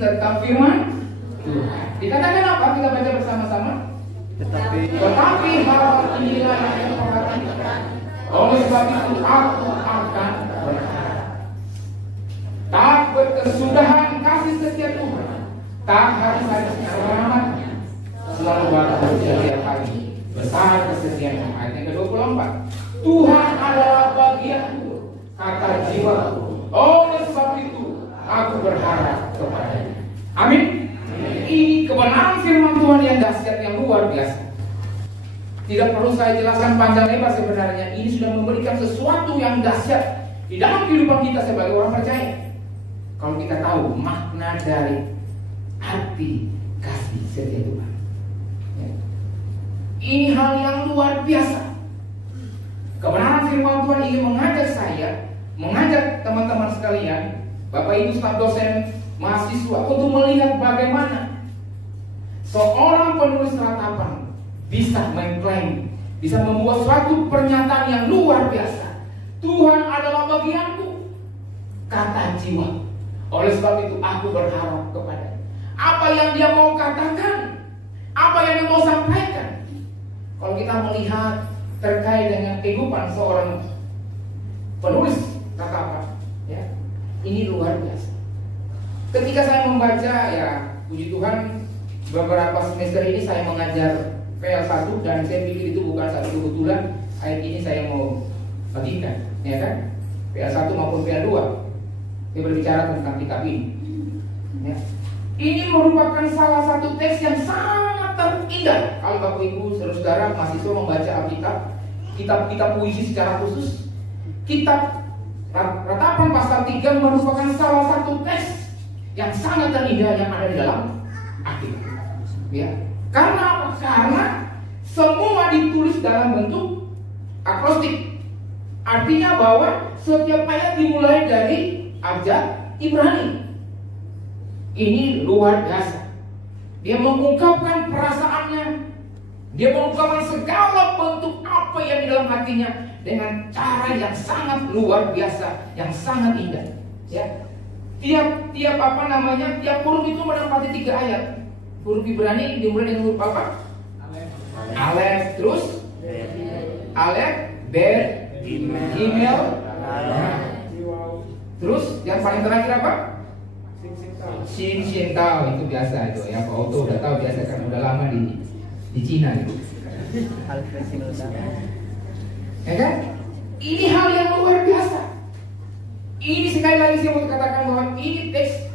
tetap firman Tuhan. Dikatakan apa? Kita baca bersama-sama. Tetapi hal inilah yang memperhatikan. Oleh sebab itu aku akan berharap. Tak berkesudahan kasih setia Tuhan, tak harus ada selamatnya, selalu baru setiap hari besar kesetiaan. Ayat yang ke-24. Tuhan adalah bagianku, kata jiwaku. Oleh sebab itu aku berharap kepadanya. Amin. Ini kebenaran firman Tuhan yang dahsyat, yang luar biasa. Tidak perlu saya jelaskan panjang lebar sebenarnya. Ini sudah memberikan sesuatu yang dahsyat di dalam kehidupan kita sebagai orang percaya. Kalau kita tahu makna dari arti kasih setia Tuhan, ya. Ini hal yang luar biasa. Kebenaran firman Tuhan ingin mengajak saya, mengajak teman-teman sekalian, Bapak Ibu staf dosen, mahasiswa, untuk melihat bagaimana seorang penulis ratapan bisa mengklaim, bisa membuat suatu pernyataan yang luar biasa. Tuhan adalah bagianku, kata jiwa. Oleh sebab itu aku berharap kepada apa yang dia mau katakan, apa yang dia mau sampaikan. Kalau kita melihat terkait dengan kehidupan seorang penulis ratapan, ya, ini luar biasa. Ketika saya membaca, ya puji Tuhan, beberapa semester ini saya mengajar PL1 dan saya pikir itu bukan satu kebetulan. Ayat ini saya mau bagikan, ya kan? PL1 maupun PL2. Saya berbicara tentang kitab ini, ya. Ini merupakan salah satu teks yang sangat terindah. Kalau Bapak Ibu saudara mahasiswa membaca Alkitab, kitab-kitab puisi secara khusus, kitab Ratapan pasal 3 merupakan salah satu teks yang sangat terindah yang ada di dalam Alkitab, ya. Karena apa? Karena semua ditulis dalam bentuk akrostik. Artinya bahwa setiap ayat dimulai dari abjad Ibrani. Ini luar biasa. Dia mengungkapkan perasaannya, dia mengungkapkan segala bentuk apa yang di dalam hatinya dengan cara yang sangat luar biasa, yang sangat indah, ya. Tiap huruf itu menempati 3 ayat. Huruf Ibrani dimulai dengan huruf apa? Alef, terus Alef, Bet, Gimel, terus yang paling terakhir apa? Shin, Shin, Tao. Itu biasa itu ya. Pak Otto udah tahu biasa karena udah lama di Cina itu. Ya kan? Ini hal yang luar biasa. Ini sekali lagi saya mau katakan bahwa ini teks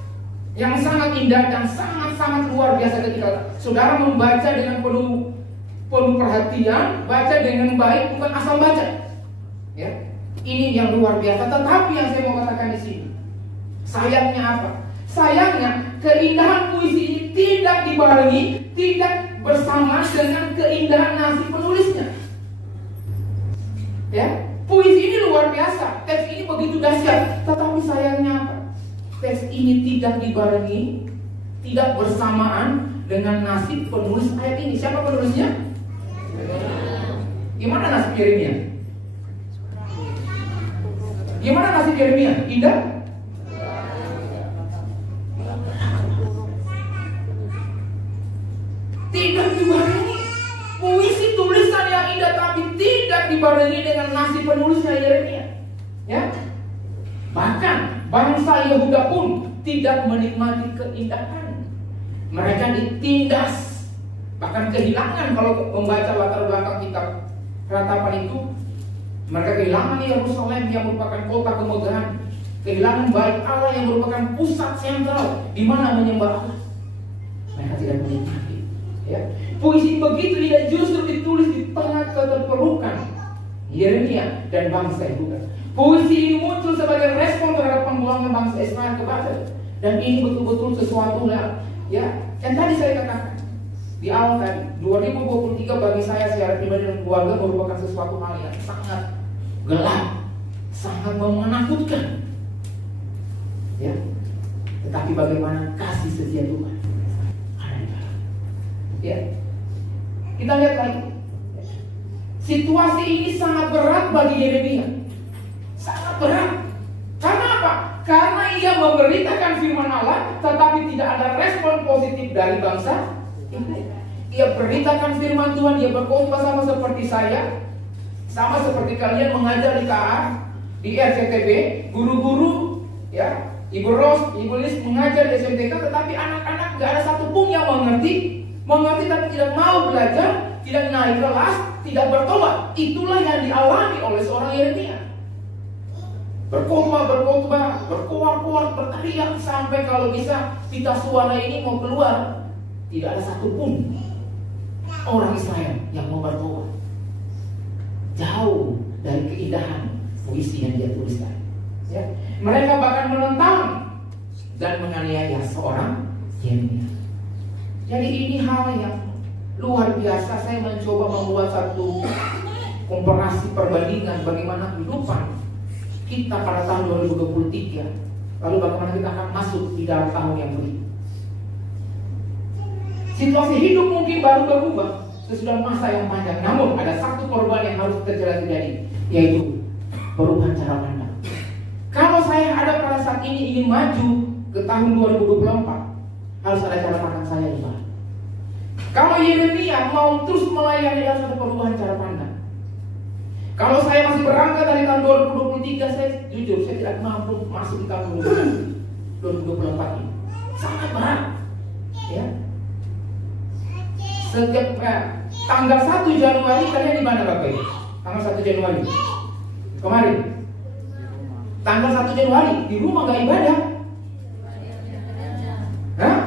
yang sangat indah dan sangat-sangat luar biasa ketika saudara membaca dengan penuh perhatian, baca dengan baik, bukan asal baca. Ya, ini yang luar biasa. Tetapi yang saya mau katakan di sini, sayangnya apa? Sayangnya keindahan puisi ini tidak dibarengi, tidak bersama dengan keindahan nasib penulisnya. Ya, puisi ini luar biasa, teks ini begitu dahsyat. Tetapi sayangnya apa? Teks ini tidak dibarengi, tidak bersamaan dengan nasib penulis ayat ini. Siapa penulisnya? Gimana nasib Yeremia? Gimana nasib Yeremia? Indah? Tidak dibarengi. Puisi tulisan yang indah tapi tidak dibarengi dengan nasib penulisnya Yeremia. Ya. Bahkan bangsa Yehuda pun tidak menikmati keindahan. Mereka ditindas, bahkan kehilangan. Kalau membaca latar belakang kitab Ratapan itu, mereka kehilangan Yerusalem yang merupakan kota kemegahan, kehilangan bait Allah yang merupakan pusat sentral di mana menyembah Allah. Mereka tidak menikmati. Ya. Puisi begitu tidak justru ditulis di tengah keterpurukan Yeremia dan bangsa Yehuda. Puisi ini muncul sebagai respon terhadap pembuangan bangsa Israel ke Babel. Dan ini betul-betul sesuatu yang tadi saya katakan di awal tadi, 2023 bagi saya secara pribadi dan keluarga merupakan sesuatu hal yang sangat gelap, sangat menakutkan. Ya. Tetapi bagaimana kasih setia Tuhan ada di dalam. Ya. Kita lihat lagi. Situasi ini sangat berat bagi Yeremia. Sangat berat. Karena apa? Karena ia Yeremia memberitakan firman Allah, tetapi tidak ada respon positif dari bangsa Israel. Ia beritakan firman Tuhan, dia berkhotbah sama seperti saya, sama seperti kalian mengajar di KA, di RCTB, guru-guru, ya, Ibu Ros, Ibu Lis mengajar di SMTK, tetapi anak-anak gak ada satupun yang mengerti tapi tidak mau belajar, tidak naik kelas, tidak bertobat. Itulah yang dialami oleh seorang Yeremia. Berkhotbah, berkuar-kuar, berteriak sampai kalau bisa pita suara ini mau keluar, tidak ada satupun orang Israel yang mau bertobat. Jauh dari keindahan puisi yang dia tuliskan. Ya. Mereka bahkan menentang dan menganiaya seorang Yeremia. Jadi ini hal yang luar biasa. Saya mencoba membuat satu komparasi perbandingan bagaimana kehidupan kita pada tahun 2023, lalu bagaimana kita akan masuk di dalam tahun yang berikutnya. Situasi hidup mungkin baru berubah sesudah masa yang panjang, namun ada satu perubahan yang harus terjadi, yaitu perubahan cara pandang. Kalau saya ada pada saat ini ingin maju ke tahun 2024, harus ada cara pandang saya di mana. Kalau Yeremia mau terus melayani, harus ada perubahan cara pandang. Kalau saya masih berangkat dari tahun 2023, saya jujur saya tidak mampu masuk di tahun 2024 ini. Sangat berat, ya. Setiap tanggal 1 Januari kalian di mana Bapak Ibu? Tanggal 1 Januari kemarin. Tanggal 1 Januari di rumah nggak ibadah? Hah?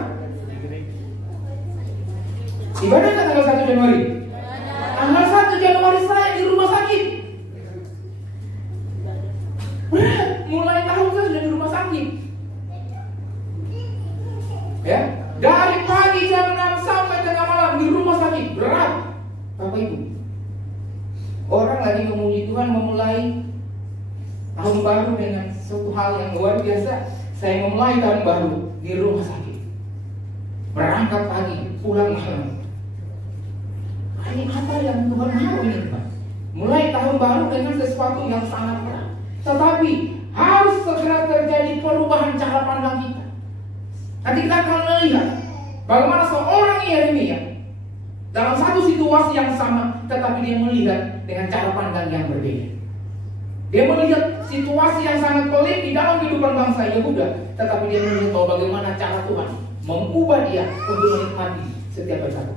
Ibadah nggak tanggal 1 Januari? Tanggal 1 Januari saya di rumah sakit. Berat, mulai tahun saya sudah di rumah sakit. Ya, dari pagi jam 6 sampai tengah malam di rumah sakit. Berat, Bapak Ibu. Orang lagi memuji Tuhan, memulai tahun baru dengan suatu hal yang luar biasa. Saya memulai tahun baru di rumah sakit. Berangkat pagi, pulang malam. Ini apa yang Tuhan mau ini, Pak? Mulai tahun baru dengan sesuatu yang sangat berat. Tetapi harus segera terjadi perubahan cara pandang kita. Nanti kita akan melihat bagaimana seorang Yeremia dalam satu situasi yang sama, tetapi dia melihat dengan cara pandang yang berbeda. Dia melihat situasi yang sangat pelik di dalam kehidupan bangsa Yehuda, tetapi dia melihat bahwa bagaimana cara Tuhan mengubah dia untuk menikmati setiap bersatu.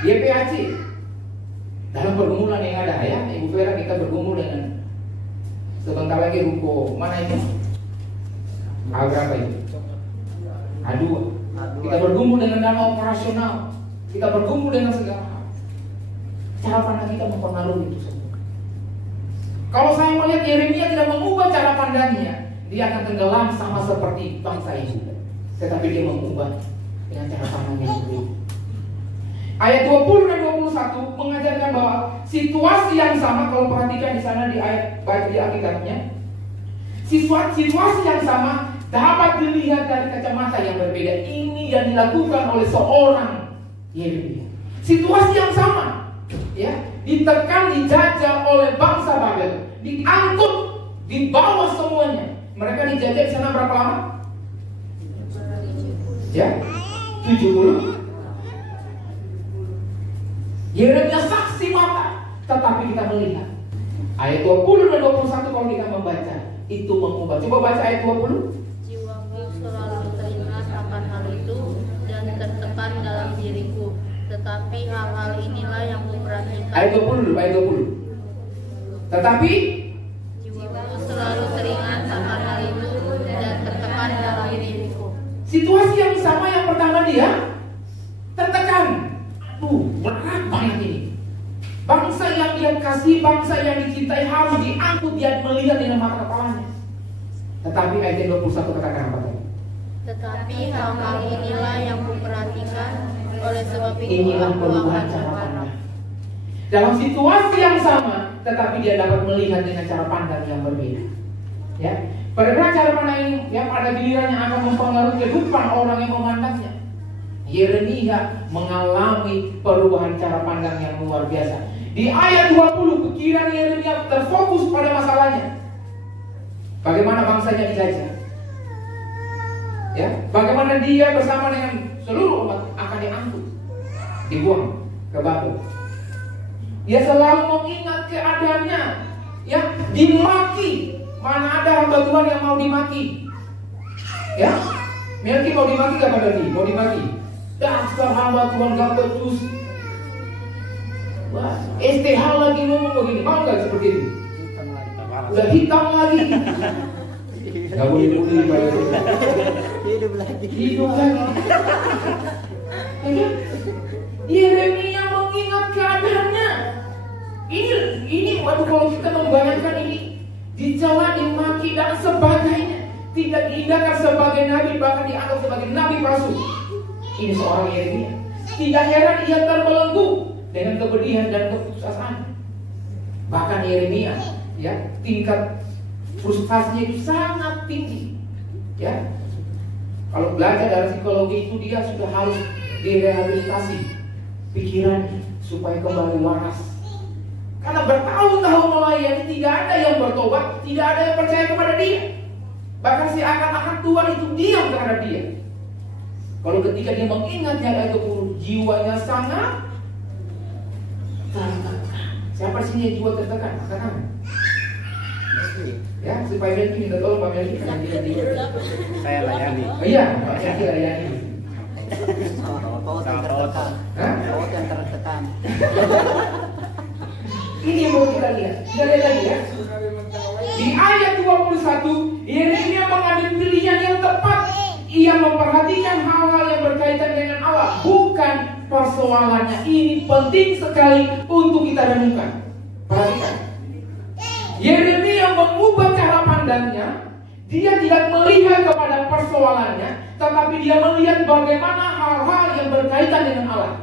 YPAC dalam pergumulan yang ada, ya Ibu Vera, kita bergumul dengan sebentar lagi ruko mana itu? Berapa itu? A2. Kita bergumul dengan dana operasional, kita bergumul dengan segala hal. Cara pandang kita mempengaruhi itu semua. Kalau saya melihat Yeremia tidak mengubah cara pandangnya, dia akan tenggelam sama seperti bangsa Yehuda. Tetapi dia mengubah dengan cara pandang yang berbeda. Ayat 20 dan 21 mengajarkan bahwa situasi yang sama, kalau perhatikan di sana di ayat baik di Alkitabnya, situasi yang sama dapat dilihat dari kacamata yang berbeda. Ini yang dilakukan oleh seorang Yeremia. Situasi yang sama, ya, ditekan, dijajah oleh bangsa Babel, diangkut, dibawa semuanya. Mereka dijajah di sana berapa lama? Ya, 70. Yeremia saksi mata, tetapi kita melihat ayat 20 dan 21 kalau kita membaca itu mengubah. Coba baca ayat 20. Jiwaku selalu teringat akan hal itu dan tertekan dalam diriku, tetapi hal-hal inilah yang kuperhatikan. Ayat 20 dulu, ayat 20. Tetapi jiwaku selalu teringat akan hal itu dan tertekan dalam diriku. Situasi yang sama yang pertama dia tertekan. Berat banget ini. Bangsa yang dia kasih, bangsa yang dicintai harus diangkut, dia melihat dengan mata kepalanya. Tetapi ayat 21 katakan apa tadi? Tetapi hal-hal inilah yang kuperhatikan, oleh sebab itu inilah perubahan cara pandang. Dalam situasi yang sama, tetapi dia dapat melihat dengan cara pandang yang berbeda. Ya, perbedaan cara pandang ini yang pada gilirannya akan mempengaruhi kehidupan orang yang memandangnya. Yeremia mengalami perubahan cara pandang yang luar biasa. Di ayat 20 pikiran Yeremia terfokus pada masalahnya. Bagaimana bangsanya dijajah? Ya, bagaimana dia bersama dengan seluruh umat akan diangkut, dibuang ke batu. Dia selalu mengingat keadaannya, ya, dimaki. Mana ada hamba Tuhan yang mau dimaki? Ya, Melki mau dimaki gak pada dia? Mau dimaki? Dasar hamba Tuhan gak becus. Wah, STH lagi ngomong begini, mau gak seperti itu? Udah hitam lagi. Gak boleh bully Pak. Hidup lagi. Yeremia mengingat keadaannya. Ini waduh, kalau kita membayangkan ini dicela, dimaki dan sebagainya, tidak diindahkan sebagai nabi, bahkan dianggap sebagai nabi palsu. Ini seorang Yeremia. Tidak heran ia terbelenggu dengan kepedihan dan keputusasaan. Bahkan Yeremia, ya, tingkat frustasinya itu sangat tinggi. Ya, kalau belajar dari psikologi itu dia sudah harus direhabilitasi pikirannya supaya kembali waras. Karena bertahun-tahun melayani tidak ada yang bertobat, tidak ada yang percaya kepada dia. Bahkan seakan-akan Tuhan itu diam terhadap dia. Kalau ketika dia mengingatnya ayat 20, jiwanya sangat tertekan. Siapa sini yang jiwa tertekan? Angkat. Ya, supaya Melki minta tolong Pak Melki karena dia saya layani. Oh iya, Pak Melki layani. Paut yang tertekan. Paut yang tertekan. Ini yang mau kita lihat. Kita lihat lagi ya. Di ayat 21, Yeremia mengambil pilihan yang tepat. Ia memperhatikan hal-hal yang berkaitan dengan Allah, bukan persoalannya. Ini penting sekali untuk kita renungkan. Perhatikan. Yeremia mengubah cara pandangnya. Dia tidak melihat kepada persoalannya, tetapi dia melihat bagaimana hal-hal yang berkaitan dengan Allah.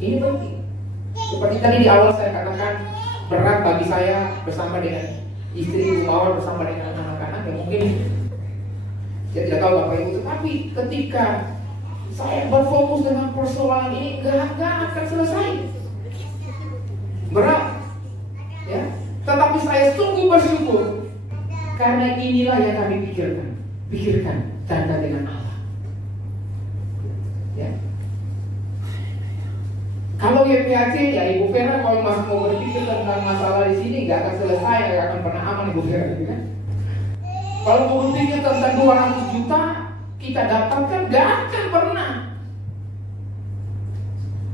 Ini penting. Seperti tadi di awal saya katakan, berat bagi saya bersama dengan istri Ibu Mawar, bersama dengan anak-anak yang mungkin saya tidak tahu Bapak Ibu, tetapi ketika saya berfokus dengan persoalan ini, gak akan selesai. Berat, ya. Tetapi saya sungguh bersyukur karena inilah yang kami pikirkan tanda dengan Allah. Ya. Kalau YPAC ya Ibu Vera kalau masih mau berpikir tentang masalah di sini nggak akan selesai, nggak akan pernah aman Ibu Vera, gitu kan? Kalau mau berpikir tentang 200 juta kita dapatkan nggak akan pernah.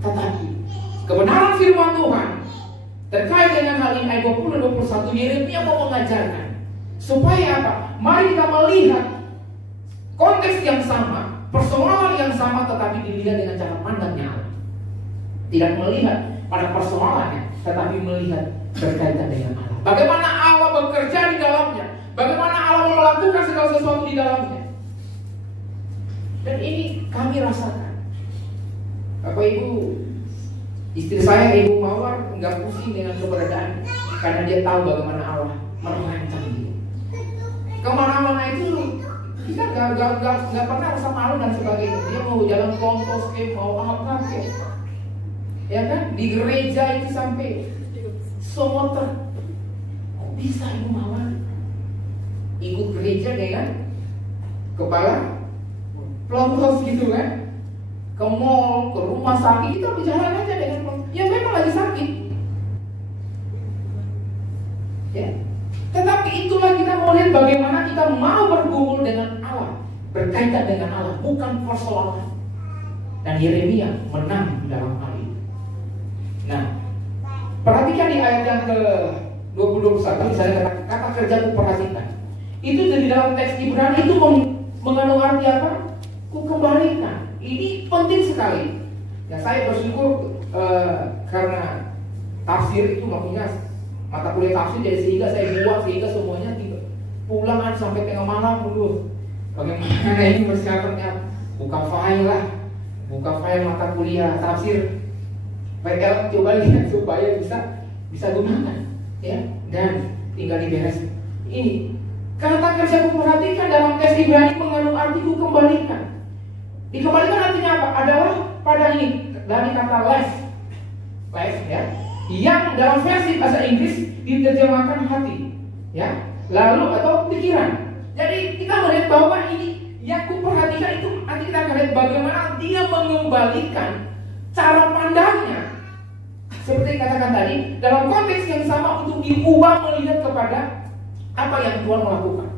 Tetapi kebenaran firman Tuhan terkait dengan hal ini ayat 20-21 Yeremia mau mengajarkan supaya apa? Mari kita melihat konteks yang sama, persoalan yang sama, tetapi dilihat dengan cara pandangnya Allah. Tidak melihat pada persoalannya, tetapi melihat berkaitan dengan Allah. Bagaimana Allah bekerja di dalamnya, bagaimana Allah melakukan segala sesuatu di dalamnya. Dan ini kami rasakan. Bapak Ibu, istri saya Ibu Mawar nggak pusing dengan keberadaan, karena dia tahu bagaimana Allah merancang dia. Kemana-mana itu kita nggak pernah rasa malu dan sebagainya. Dia mau jalan kontos, mau apa kayak. Ya kan, di gereja itu sampai somoter. Kok bisa Ibu Mawar ikut gereja dengan kepala pelontos gitu kan? Ke mall, ke rumah sakit, kita berjalan aja dengan pelontos. Ya memang lagi sakit. Ya. Tetapi itulah kita mau lihat bagaimana kita mau bergumul dengan Allah, berkaitan dengan Allah, bukan persoalan. Dan Yeremia menang di dalam hal ini. Nah, perhatikan di ayat yang ke-21, misalnya kata kerja perhatikan. Itu di dalam teks Ibrani itu mengandung arti apa? Ku kembalikan. Ini penting sekali. Ya, saya bersyukur karena tafsir itu maksudnya mata kuliah tafsir, jadi sehingga saya buat sehingga semuanya pulang sampai tengah malam dulu. Bagaimana ini persiapannya? Buka file mata kuliah tafsir. PL coba lihat supaya bisa gunakan, ya, dan tinggal diberes. Ini kata kerja ku perhatikan dalam teks Ibrani mengandung arti ku kembalikan. Dikembalikan artinya apa? Adalah pada ini dari kata life, ya, yang dalam versi bahasa Inggris diterjemahkan hati, ya, lalu atau pikiran. Jadi kita melihat bahwa ini yang kuperhatikan itu nanti kita akan lihat bagaimana dia mengembalikan cara pandangnya. Seperti katakan tadi, dalam konteks yang sama untuk diubah melihat kepada apa yang Tuhan melakukan.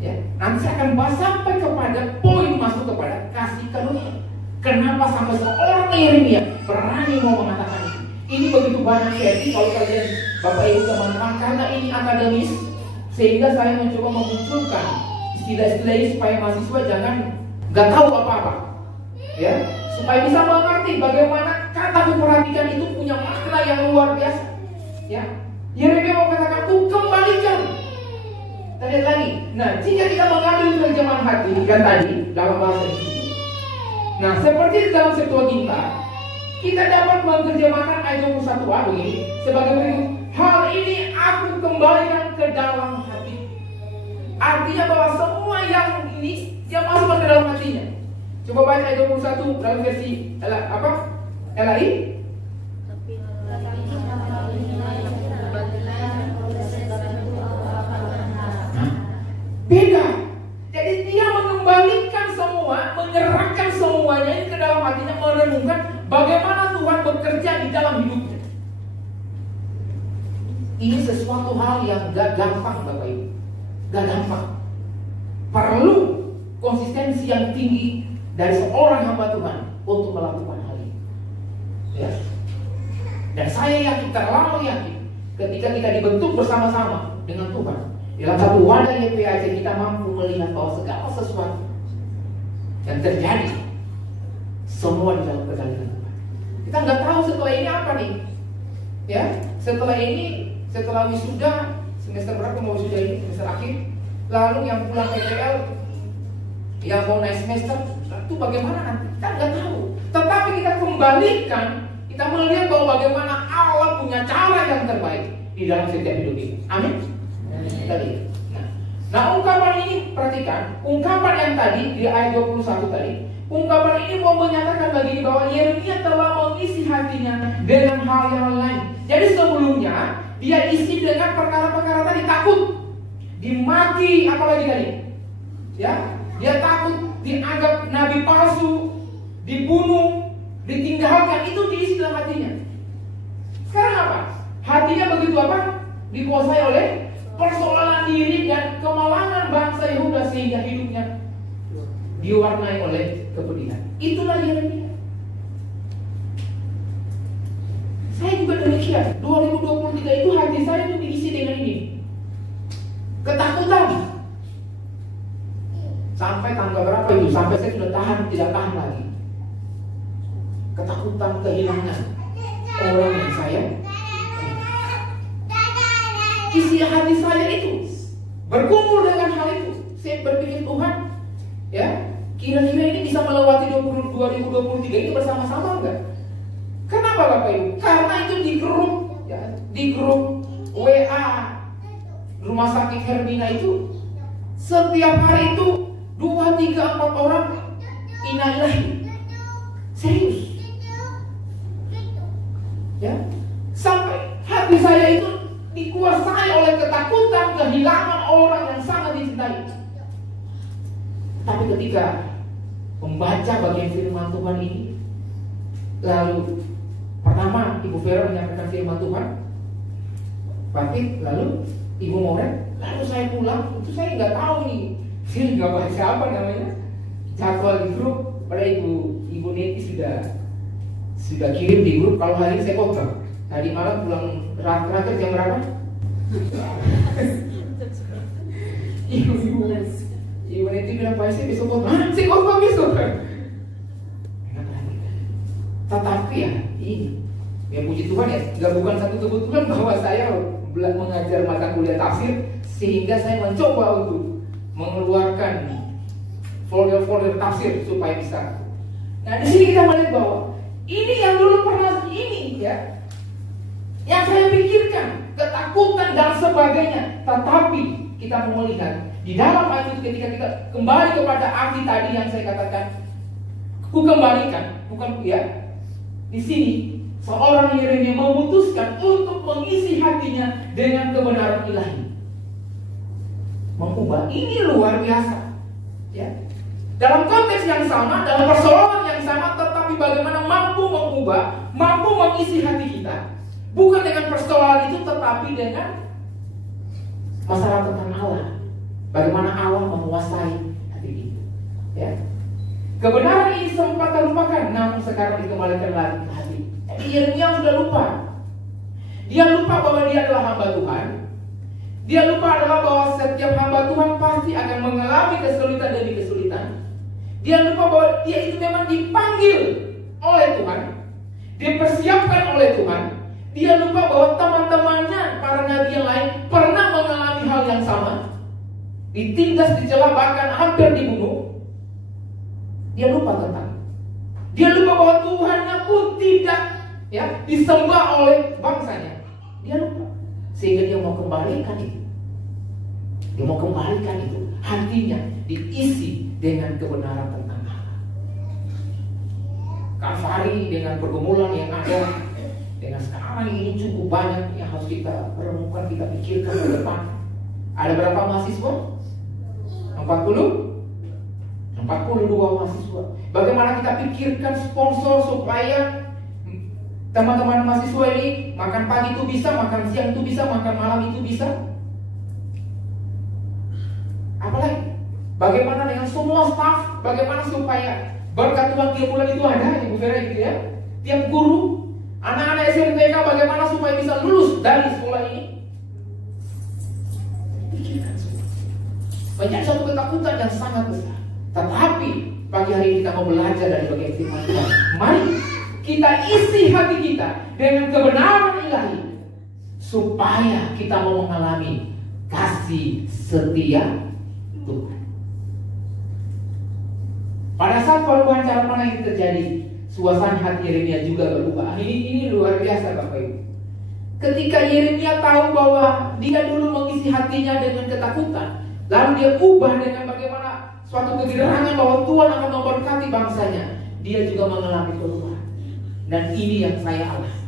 Ya, nanti saya akan bahas sampai kepada poin masuk kepada kasih karunia. Kenapa sampai seorang Yeremia berani mau mengatakan itu? Ini begitu banyak versi kalau kalian Bapak Ibu teman-teman, karena ini akademis, sehingga saya mencoba memunculkan istilah-istilah ini supaya mahasiswa jangan nggak tahu apa-apa, ya, supaya bisa mengerti bagaimana kata kuperhatikan itu punya makna yang luar biasa. Ya, Yeremia mau katakan ku kembalikan. Kita lihat lagi. Nah, jika kita mengambil terjemahan hati kan tadi dalam bahasa itu, nah seperti dalam Septuaginta, kita dapat menerjemahkan ayat 21a begini sebagai berikut. Hal ini aku kembalikan ke dalam hati. Artinya bahwa semua yang ini dia masuk ke dalam hatinya. Coba baca ayat 21 dalam versi apa? LAI. Beda. Jadi dia mengembalikan semua, menyerahkan semuanya ini ke dalam hatinya, merenungkan bagaimana Tuhan bekerja di dalam hidupnya. Ini sesuatu hal yang gak gampang Bapak Ibu. Gak gampang. Perlu konsistensi yang tinggi dari seorang hamba Tuhan untuk melakukan hal ini. Ya. Dan saya yakin, terlalu yakin, ketika kita dibentuk bersama-sama dengan Tuhan dalam satu wadah YPAC, kita mampu melihat bahwa segala sesuatu yang terjadi semua di dalam kendali Tuhan. Kita nggak tahu setelah ini apa nih, ya. Setelah ini, setelah wisuda semester berapa mau wisuda ini, semester akhir, lalu yang pulang PTL, yang mau naik semester, itu bagaimana nanti? Kita nggak tahu. Tetapi kita kembalikan, kita melihat bahwa bagaimana Allah punya cara yang terbaik di dalam setiap hidup ini. Amin. Tadi. Nah, ungkapan ini perhatikan, ungkapan yang tadi di ayat 21 tadi, ungkapan ini mau menyatakan begini bahwa Yeremia telah mengisi hatinya dengan hal yang lain. Jadi sebelumnya dia isi dengan perkara-perkara tadi, takut, dimaki, apalagi tadi, ya, dia takut dianggap nabi palsu, dibunuh, ditinggalkan, itu diisi dalam hatinya. Sekarang apa? Hatinya begitu apa? Dikuasai oleh persoalan diri dan kemalangan bangsa Yehuda, sehingga hidupnya diwarnai oleh kepedihan. Itulah Yeremia. Saya juga demikian. 2023 itu hati saya itu diisi dengan ini, ketakutan. Sampai tanggal berapa itu? Sampai saya sudah tidak tahan lagi. Ketakutan kehilangan orang yang saya. Isi hati saya itu berkumpul dengan hal itu. Saya berpikir, Tuhan, ya, kira-kira ini bisa melewati 2023 ini bersama-sama enggak? Kenapa Bapak Ibu? Karena itu di grup, ya, di grup WA Rumah Sakit Hermina itu setiap hari itu 2, 3, 4 orang innalillahi. Serius. Ya, sampai hati saya itu dikuasai oleh ketakutan kehilangan orang yang sangat dicintai. Tapi ketika membaca bagian firman Tuhan ini, lalu pertama Ibu Vera menyampaikan firman Tuhan, Batik, lalu Ibu Moren, lalu saya pulang, itu saya nggak tahu nih, saya nggak baca apa namanya jadwal di grup. Pada Ibu Neti sudah kirim di grup. Kalau hari ini saya khotbah. Tadi malam pulang terakhir jam berapa? Ibu Neti bilang, Pak saya besok khotbah. Saya khotbah besok. Tetapi ya ini, ya puji Tuhan ya, nggak bukan satu kebetulan bahwa saya mengajar mata kuliah tafsir, sehingga saya mencoba untuk mengeluarkan folder-folder tafsir supaya bisa. Nah, di sini kita melihat bahwa ini yang dulu pernah ini, ya, yang saya pikirkan, ketakutan dan sebagainya. Tetapi kita mau melihat di dalam ayat itu, ketika kita kembali kepada arti tadi yang saya katakan, ku kembalikan, bukan ya. Di sini seorang Yeremia memutuskan untuk mengisi hatinya dengan kebenaran ilahi. Mengubah, ini luar biasa. Ya. Dalam konteks yang sama, dalam persoalan yang sama, tetapi bagaimana mampu mengubah, mampu mengisi hati kita. Bukan dengan persoalan itu, tetapi dengan masalah tentang Allah. Bagaimana Allah menguasai hati kita. Ya. Kebenaran ini sempat terlupakan, namun sekarang dikembalikan lagi ke hati. Jadi Yeremia sudah lupa. Dia lupa bahwa dia adalah hamba Tuhan. Dia lupa adalah bahwa setiap hamba Tuhan pasti akan mengalami kesulitan demi kesulitan. Dia lupa bahwa dia itu memang dipanggil oleh Tuhan, dipersiapkan oleh Tuhan. Dia lupa bahwa teman-temannya, para nabi yang lain pernah mengalami hal yang sama, ditindas, dicela, bahkan hampir dibunuh. Dia lupa tentang. Dia lupa bahwa Tuhannya pun tidak disembah oleh bangsanya. Dia lupa, sehingga dia mau kembalikan itu. Dia mau kembalikan itu. Hatinya diisi dengan kebenaran tentang Allah. Kalvari dengan pergumulan yang ada, dengan sekarang ini cukup banyak yang harus kita renungkan, kita pikirkan ke depan. Ada berapa mahasiswa? 42 mahasiswa. Bagaimana kita pikirkan sponsor supaya teman-teman mahasiswa ini makan pagi itu bisa, makan siang itu bisa, makan malam itu bisa. Apalagi bagaimana dengan semua staf, bagaimana supaya berkat Tuhan tiap bulan itu ada, Ibu Vera, gitu ya. Tiap guru, anak-anak SMTK bagaimana supaya bisa lulus dari sekolah ini. Pikirkan semua. Banyak suatu ketakutan yang sangat besar. Tetapi pagi hari ini kita mau belajar dari bagian firman Tuhan. Mari kita isi hati kita dengan kebenaran ilahi, supaya kita mau mengalami kasih setia Tuhan. Pada saat perubahan cara pandang itu terjadi, suasana hati Yeremia juga berubah. Ini luar biasa Bapak Ibu. Ketika Yeremia tahu bahwa dia dulu mengisi hatinya dengan ketakutan, lalu dia ubah dengan bagaimana suatu kegerangan bahwa Tuhan akan memberkati bangsanya, dia juga mengalami perubahan. Dan ini yang saya alami.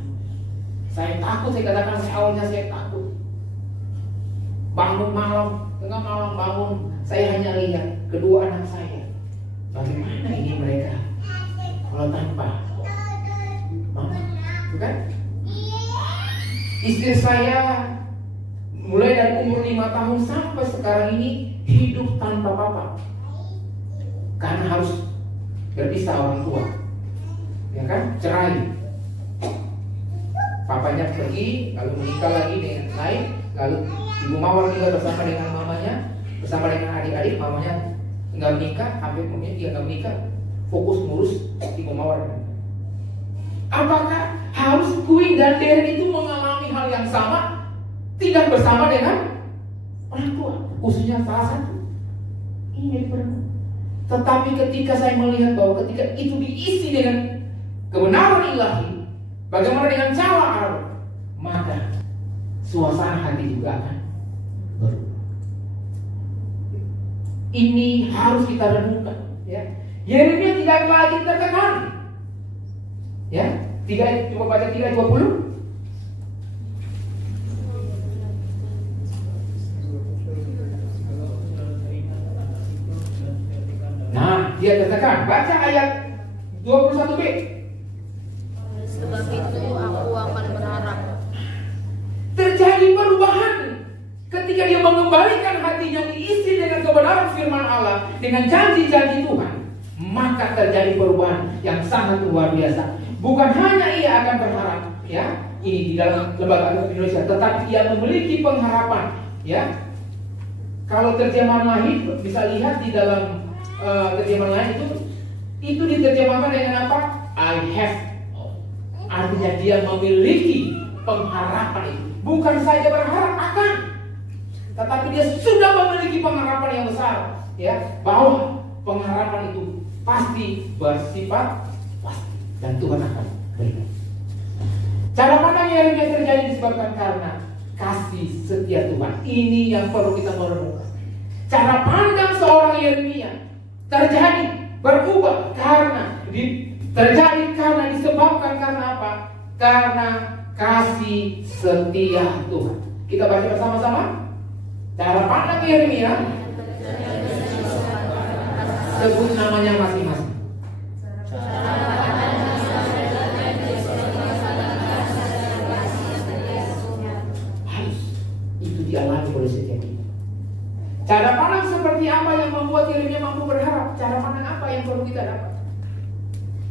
Saya takut, saya katakan awalnya saya takut. Bangun malam, tengah malam bangun, saya hanya lihat kedua anak saya. Bagaimana ini mereka kalau tanpa mama, bukan? Istri saya mulai dari umur 5 tahun sampai sekarang ini hidup tanpa papa, karena harus berpisah orang tua, ya kan? Cerai. Papanya pergi, lalu menikah lagi dengan lain, lalu Ibu Mawar tinggal bersama dengan mamanya, bersama dengan adik-adik. Mamanya nggak menikah, hampir punya dia nggak menikah, fokus ngurus Ibu Mawar. Apakah harus Queen dan Darren itu mengalami hal yang sama, tidak bersama dengan orang tua, khususnya salah satu? Ini pernah. Tetapi ketika saya melihat bahwa ketika itu diisi dengan kebenaran ilahi, bagaimana dengan cara Allah, maka suasana hati juga akan berubah. Ini harus kita renungkan, ya. Yeremia tidak lagi tertekan, ya. Coba baca 3:20. Nah, dia tertekan. Baca ayat 21b. Sebab itu aku akan berharap. Terjadi perubahan ketika dia mengembalikan hatinya diisi dengan kebenaran firman Allah, dengan janji-janji Tuhan, maka terjadi perubahan yang sangat luar biasa. Bukan hanya ia akan berharap, ya, ini di dalam Lembaga Agama Indonesia, tetapi ia memiliki pengharapan, ya. Kalau terjemahan lain bisa lihat di dalam terjemahan lain itu diterjemahkan dengan apa? I have. Artinya dia memiliki pengharapan itu. Bukan saja berharap akan, tetapi dia sudah memiliki pengharapan yang besar, ya, bahwa pengharapan itu pasti bersifat pasti dan Tuhan akan berikan. Cara pandang Yeremia terjadi disebabkan karena kasih setia Tuhan. Ini yang perlu kita merenungkan. Cara pandang seorang Yeremia terjadi berubah karena disebabkan karena apa? Karena kasih setia Tuhan. Kita baca bersama-sama. Cara pandang Yeremia Sebut namanya masing-masing. Itu dialami oleh setiap kita. Cara pandang seperti apa yang membuat Yeremia mampu berharap? Cara pandang apa yang perlu kita dapat?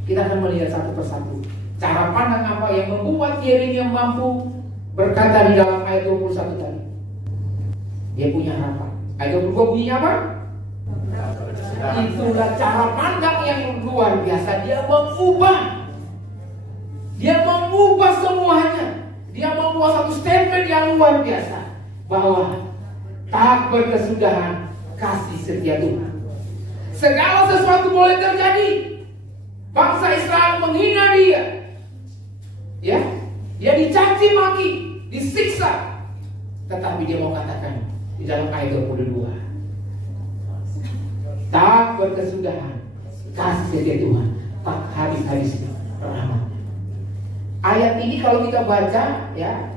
Kita akan melihat satu persatu. Cara pandang apa yang membuat Yeremia mampu berkata di dalam ayat 21 tadi. Dia punya harapan. Ayat 22 bunyinya apa? Itulah cara pandang yang luar biasa. Dia mengubah semuanya. Dia membuat satu statement yang luar biasa, bahwa tak berkesudahan kasih setia Tuhan. Segala sesuatu boleh terjadi. Bangsa Israel menghina dia, ya, dia dicaci maki, disiksa, tetapi dia mau katakan di dalam ayat 22, tak berkesudahan kasih setia Tuhan, tak habis-habis rahmat. Ayat ini kalau kita baca, ya,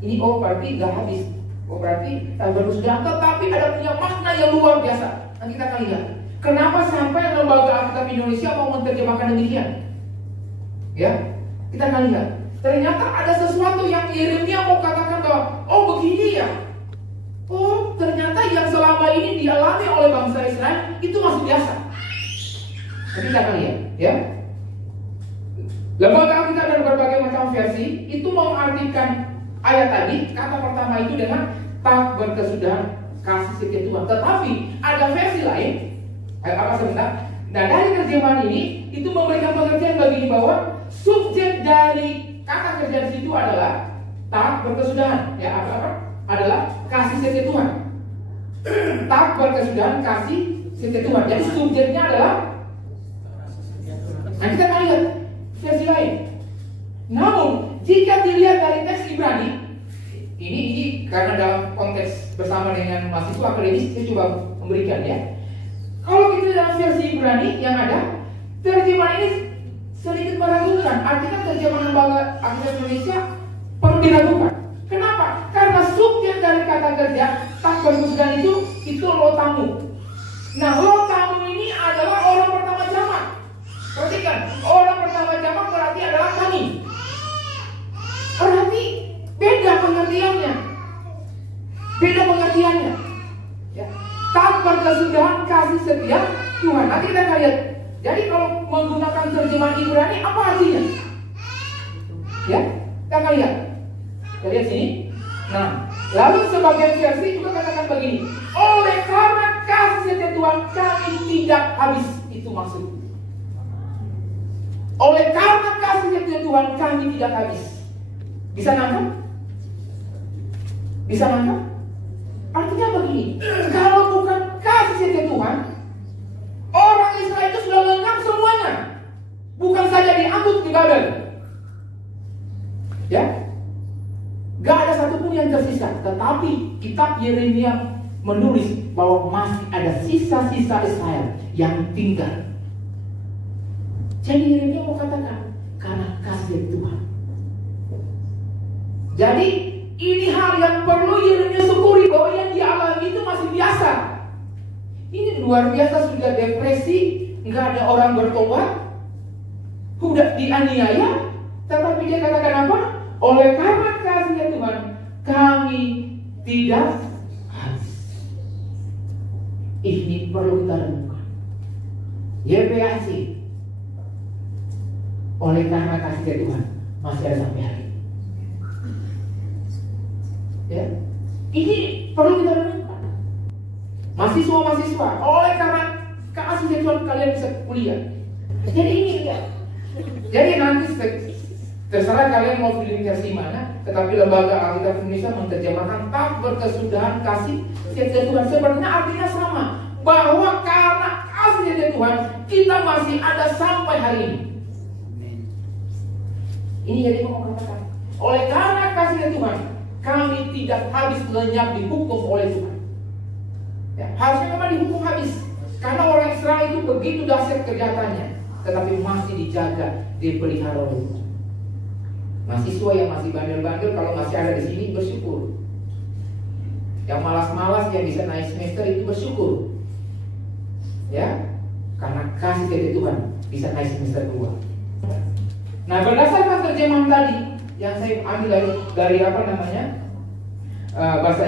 ini berarti gak habis, berarti tak berkesudahan, tetapi ada punya makna yang luar biasa. Nanti kita akan lihat kenapa sampai lembaga Alkitab Indonesia mau menerjemahkan demikian. Ya, kita akan lihat. Ternyata ada sesuatu yang Yeremia mau katakan bahwa, oh begini ya. Oh, ternyata yang selama ini dialami oleh bangsa Israel itu masih biasa. Nanti kita akan lihat, ya. Lembaga Alkitab dan berbagai macam versi itu mengartikan ayat tadi, kata pertama itu dengan tak berkesudahan kasih setia Tuhan. Tetapi ada versi lain, apa sebentar? Dan dari terjemahan ini itu memberikan pengertian begini, bahwa subjek dari kata kerja di situ adalah tak berkesudahan, ya, apa adalah kasih setia Tuhan. Tak berkesudahan kasih setia Tuhan. Jadi subjeknya adalah. Nah, kita akan lihat versi lain. Namun jika dilihat dari teks Ibrani, ini karena dalam konteks bersama dengan mahasiswa akademis saya coba memberikan, ya. Kalau kita dalam versi Ibrani yang ada, terjemahan ini sedikit meragukan. Artinya terjemahan lembaga Alkitab Indonesia perlu diragukan. Kenapa? Karena subjek dari kata kerja tak berkesudahan itu lo tamu. Nah, lo tamu ini adalah orang pertama jamak. Perhatikan, orang pertama jamak berarti adalah kami. Berarti beda pengertiannya. Ya. Tak berkesudahan kasih setia Tuhan. Nanti kita akan lihat. Jadi kalau menggunakan terjemahan Ibrani, apa artinya? Ya, kita akan lihat. Kita lihat sini. Nah, lalu sebagian versi juga katakan begini. Oleh karena kasih setia Tuhan kami tidak habis. Itu maksudnya. Oleh karena kasih setia Tuhan kami tidak habis. Bisa nangkap? Bisa nangkap? Artinya begini, kalau bukan kasih setia Tuhan, orang Israel itu sudah lengkap semuanya. Bukan saja diangkut di Babel. Ya, gak ada satupun yang tersisa. Tetapi kitab Yeremia menulis bahwa masih ada sisa-sisa Israel yang tinggal. Jadi Yeremia mau katakan, karena kasih Tuhan. Jadi ini hal yang perlu Yeremia syukuri, bahwa yang dialami itu masih biasa. Ini luar biasa, sudah depresi, nggak ada orang bertobat, udah dianiaya, tetapi dia katakan apa? Oleh karena kasih Tuhan, kami tidak habis. Ini perlu kita renungkan. YPAC, oleh karena kasih Tuhan, masih ada sampai hari. Ya, ini perlu kita renungkan. Mahasiswa, oleh karena kasih Tuhan kalian bisa kuliah. Jadi ini ya. Jadi nanti terserah kalian mau pilih versi mana, tetapi lembaga Alkitab Indonesia menerjemahkan tak berkesudahan kasih setia Tuhan. Sebenarnya artinya sama, bahwa karena kasih setia Tuhan kita masih ada sampai hari ini. Ini jadi mau katakan, oleh karena kasih setia Tuhan kami tidak habis lenyap dihukum oleh Tuhan. Ya, harusnya memang dihukum habis, karena orang Israel itu begitu dahsyat kejahatannya, tetapi masih dijaga, dipelihara oleh Tuhan. Mahasiswa yang masih bandel-bandel, kalau masih ada di sini bersyukur. Yang malas-malas yang bisa naik semester itu bersyukur. Ya, karena kasih dari Tuhan bisa naik semester 2. Nah, berdasarkan terjemahan tadi yang saya ambil dari apa namanya bahasa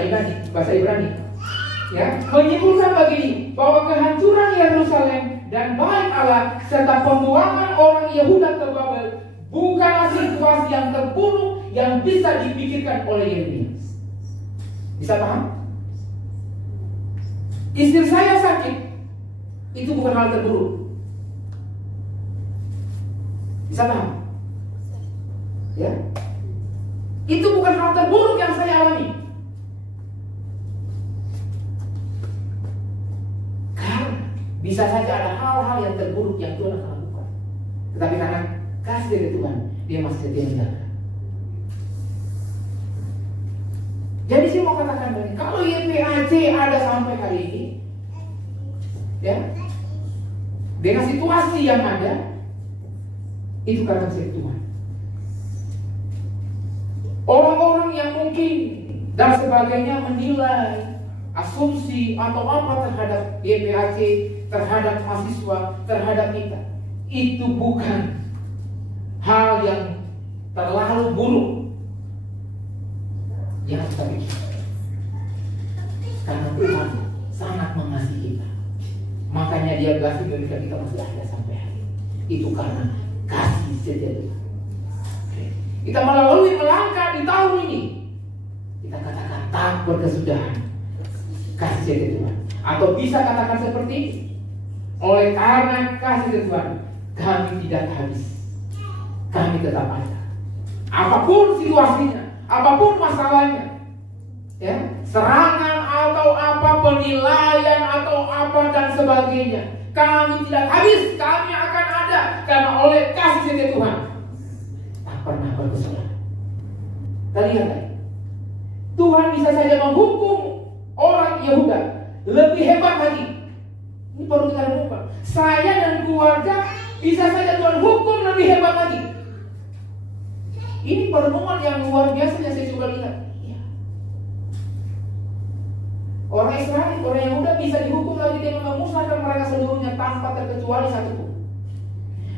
Ibrani, ya, menyimpulkan begini bahwa kehancuran Yerusalem dan Bait Allah serta pembuangan orang Yehuda ke Babel bukanlah situasi yang terburuk yang bisa dipikirkan oleh Yeremia. Bisa paham? Istri saya sakit, itu bukan hal terburuk. Bisa paham? Ya, itu bukan hal terburuk yang saya alami. Karena bisa saja ada hal-hal yang terburuk yang Tuhan akan lakukan, tetapi karena kasih dari Tuhan, dia masih setia menjaga. Jadi saya mau katakan begini, kalau YPAC ada sampai hari ini, ya, dengan situasi yang ada, itu karena kasih Tuhan. Orang-orang yang mungkin dan sebagainya menilai asumsi atau apa terhadap YPAC, terhadap mahasiswa, terhadap kita, itu bukan hal yang terlalu buruk. Jangan kita pikir, karena Tuhan sangat mengasihi kita, makanya Dia kasih berikan kita masih ada sampai hari ini. Itu karena kasih setia Tuhan. Kita melalui melangkah di tahun ini, kita katakan tak berkesudahan kasih setia Tuhan, atau bisa katakan seperti ini, oleh karena kasih Tuhan kami tidak habis, kami tetap ada. Apapun situasinya, apapun masalahnya, ya, serangan atau apa, penilaian atau apa dan sebagainya, kami tidak habis, kami akan ada karena oleh kasih setia Tuhan tak pernah berkesalahan. Kita lihat lagi, Tuhan bisa saja menghukum orang Yehuda lebih hebat lagi. Ini perlu kita renungkan. Saya dan keluarga bisa saja Tuhan hukum lebih hebat lagi. Ini perenungan yang luar biasa yang saya coba lihat. Ya. Orang Israel, orang Yehuda bisa dihukum lagi dengan memusnahkan mereka seluruhnya tanpa terkecuali satu pun.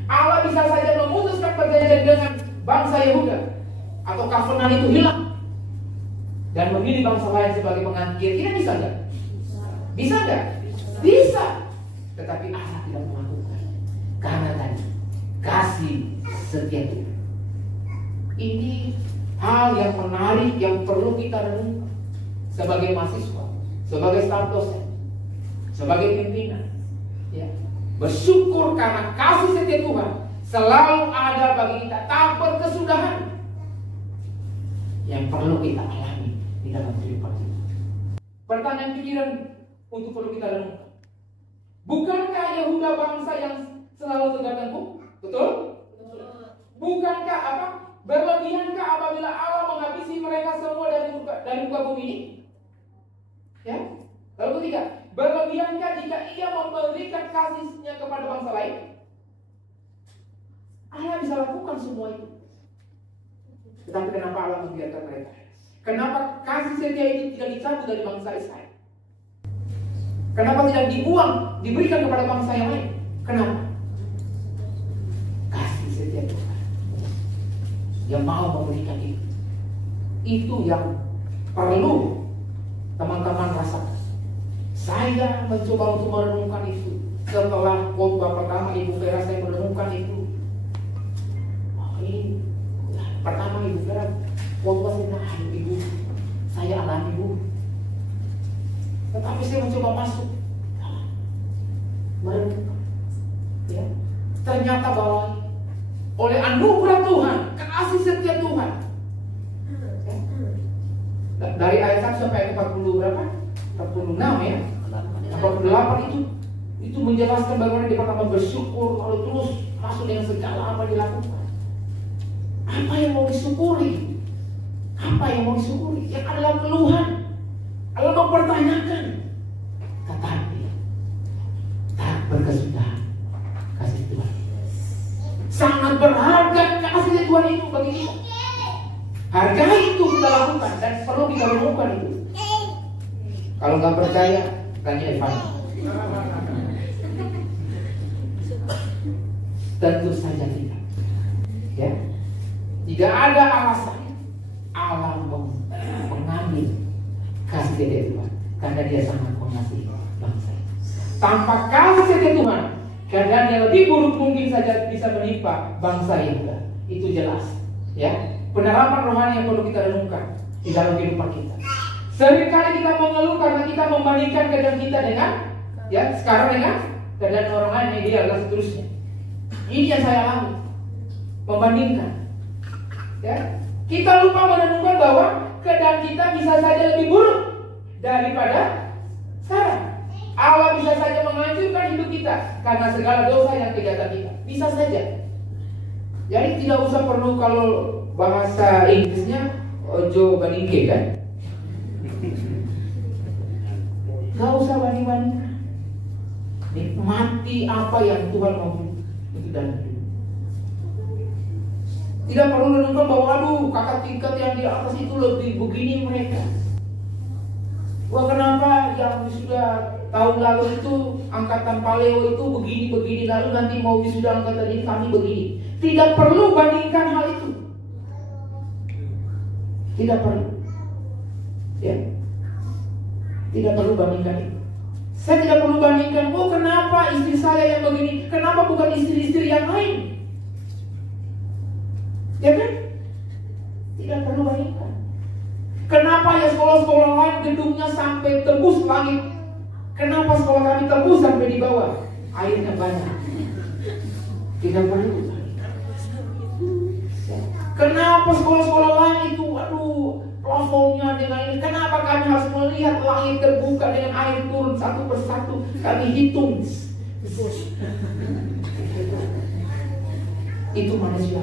Allah bisa saja memutuskan perjanjian dengan bangsa Yehuda atau covenant itu hilang dan memilih bangsa lain sebagai pengganti. Kira-kira bisa nggak? Bisa nggak? Bisa. Tetapi Allah tidak melakukan karena tadi kasih setia Tuhan. Ini hal yang menarik yang perlu kita renungkan sebagai mahasiswa, sebagai staf dosen, sebagai pimpinan. Ya. Bersyukur karena kasih setia Tuhan selalu ada bagi kita tak berkesudahan yang perlu kita alami di dalam kehidupan kita. Pertanyaan pikiran untuk perlu kita renungkan. Bukankah Yehuda bangsa yang selalu tegak tengkuk? Betul? Bukankah apa? Berlebihankah apabila Allah menghabisi mereka semua dari muka bumi ini? Ya. Lalu ketiga, berlebihankah jika Ia memberikan kasih-Nya kepada bangsa lain? Allah bisa lakukan semua itu. Tetapi kenapa Allah membiarkan mereka? Kenapa kasih setia ini tidak dicabut dari bangsa Israel? Kenapa tidak dibuang, diberikan kepada bangsa yang lain? Kenapa? Kasih setia Tuhan yang mau memberikan itu. Itu yang perlu teman-teman rasakan. Saya mencoba untuk merenungkan itu. Setelah khotbah pertama Ibu Vera, saya merenungkan itu. Ini pertama Ibu Vera khotbah, saya Ibu, saya alami Ibu. Tetapi saya mencoba masuk merenungkan. Ya. Ternyata bahwa oleh anugerah Tuhan, kasih setia Tuhan, dari ayat 1 sampai ayat 40 berapa? 46 ya. 48 itu menjelaskan bagaimana dia pertama bersyukur, lalu terus masuk dengan segala apa dilakukan. Apa yang mau disyukuri? Apa yang mau disyukuri? Yang adalah keluhan, adalah mempertanyakan. Tetapi tak berkesudahan kasih Tuhan. Sangat berharga kasih Tuhan itu bagi kita. Hargai itu kita lakukan dan perlu kita renungkan itu. Kalau nggak percaya, tanya Evan. Tentu saja tidak. Ya, tidak ada alasan Allah mengambil kasih setia Tuhan, karena Dia sangat mengasihi bangsa. Tanpa kasih setia Tuhan, keadaan yang lebih buruk mungkin saja bisa menimpa bangsa Yehuda. Itu jelas. Ya, penerapan rohani yang perlu kita renungkan di dalam kehidupan kita. Seringkali kita mengeluh karena kita membandingkan keadaan kita dengan sekarang dengan keadaan orang lain yang ideal dan seterusnya. Ini yang saya alami, membandingkan. Ya, kita lupa merenungkan bahwa keadaan kita bisa saja lebih buruk daripada sekarang. Allah bisa saja menghancurkan hidup kita karena segala dosa yang kejahatan kita. Bisa saja. Jadi tidak usah perlu, kalau bahasa Inggrisnya ojo bandingke kan. Gak usah banding-bandingkan. Nikmati apa yang Tuhan mau itu dalam hidup. Tidak perlu renungkan bahwa aduh kakak tingkat yang di atas itu lebih begini mereka. Wah, kenapa yang sudah tahun lalu itu angkatan paleo itu begini-begini, lalu nanti mau wisuda angkatan ini kami begini. Tidak perlu bandingkan hal itu. Tidak perlu. Ya. Tidak perlu bandingkan itu. Saya tidak perlu bandingkan, oh kenapa istri saya yang begini, kenapa bukan istri-istri yang lain? Ya kan? Tidak perlu bandingkan. Kenapa ya sekolah-sekolah lain gedungnya sampai tembus langit? Kenapa sekolah kami tembus sampai di bawah? Airnya banyak. Tidak perlu. Kenapa sekolah-sekolah lain itu, aduh, plafonnya dengan ini? Kenapa kami harus melihat langit terbuka dengan air turun satu persatu? Kami hitung. Itu manusia.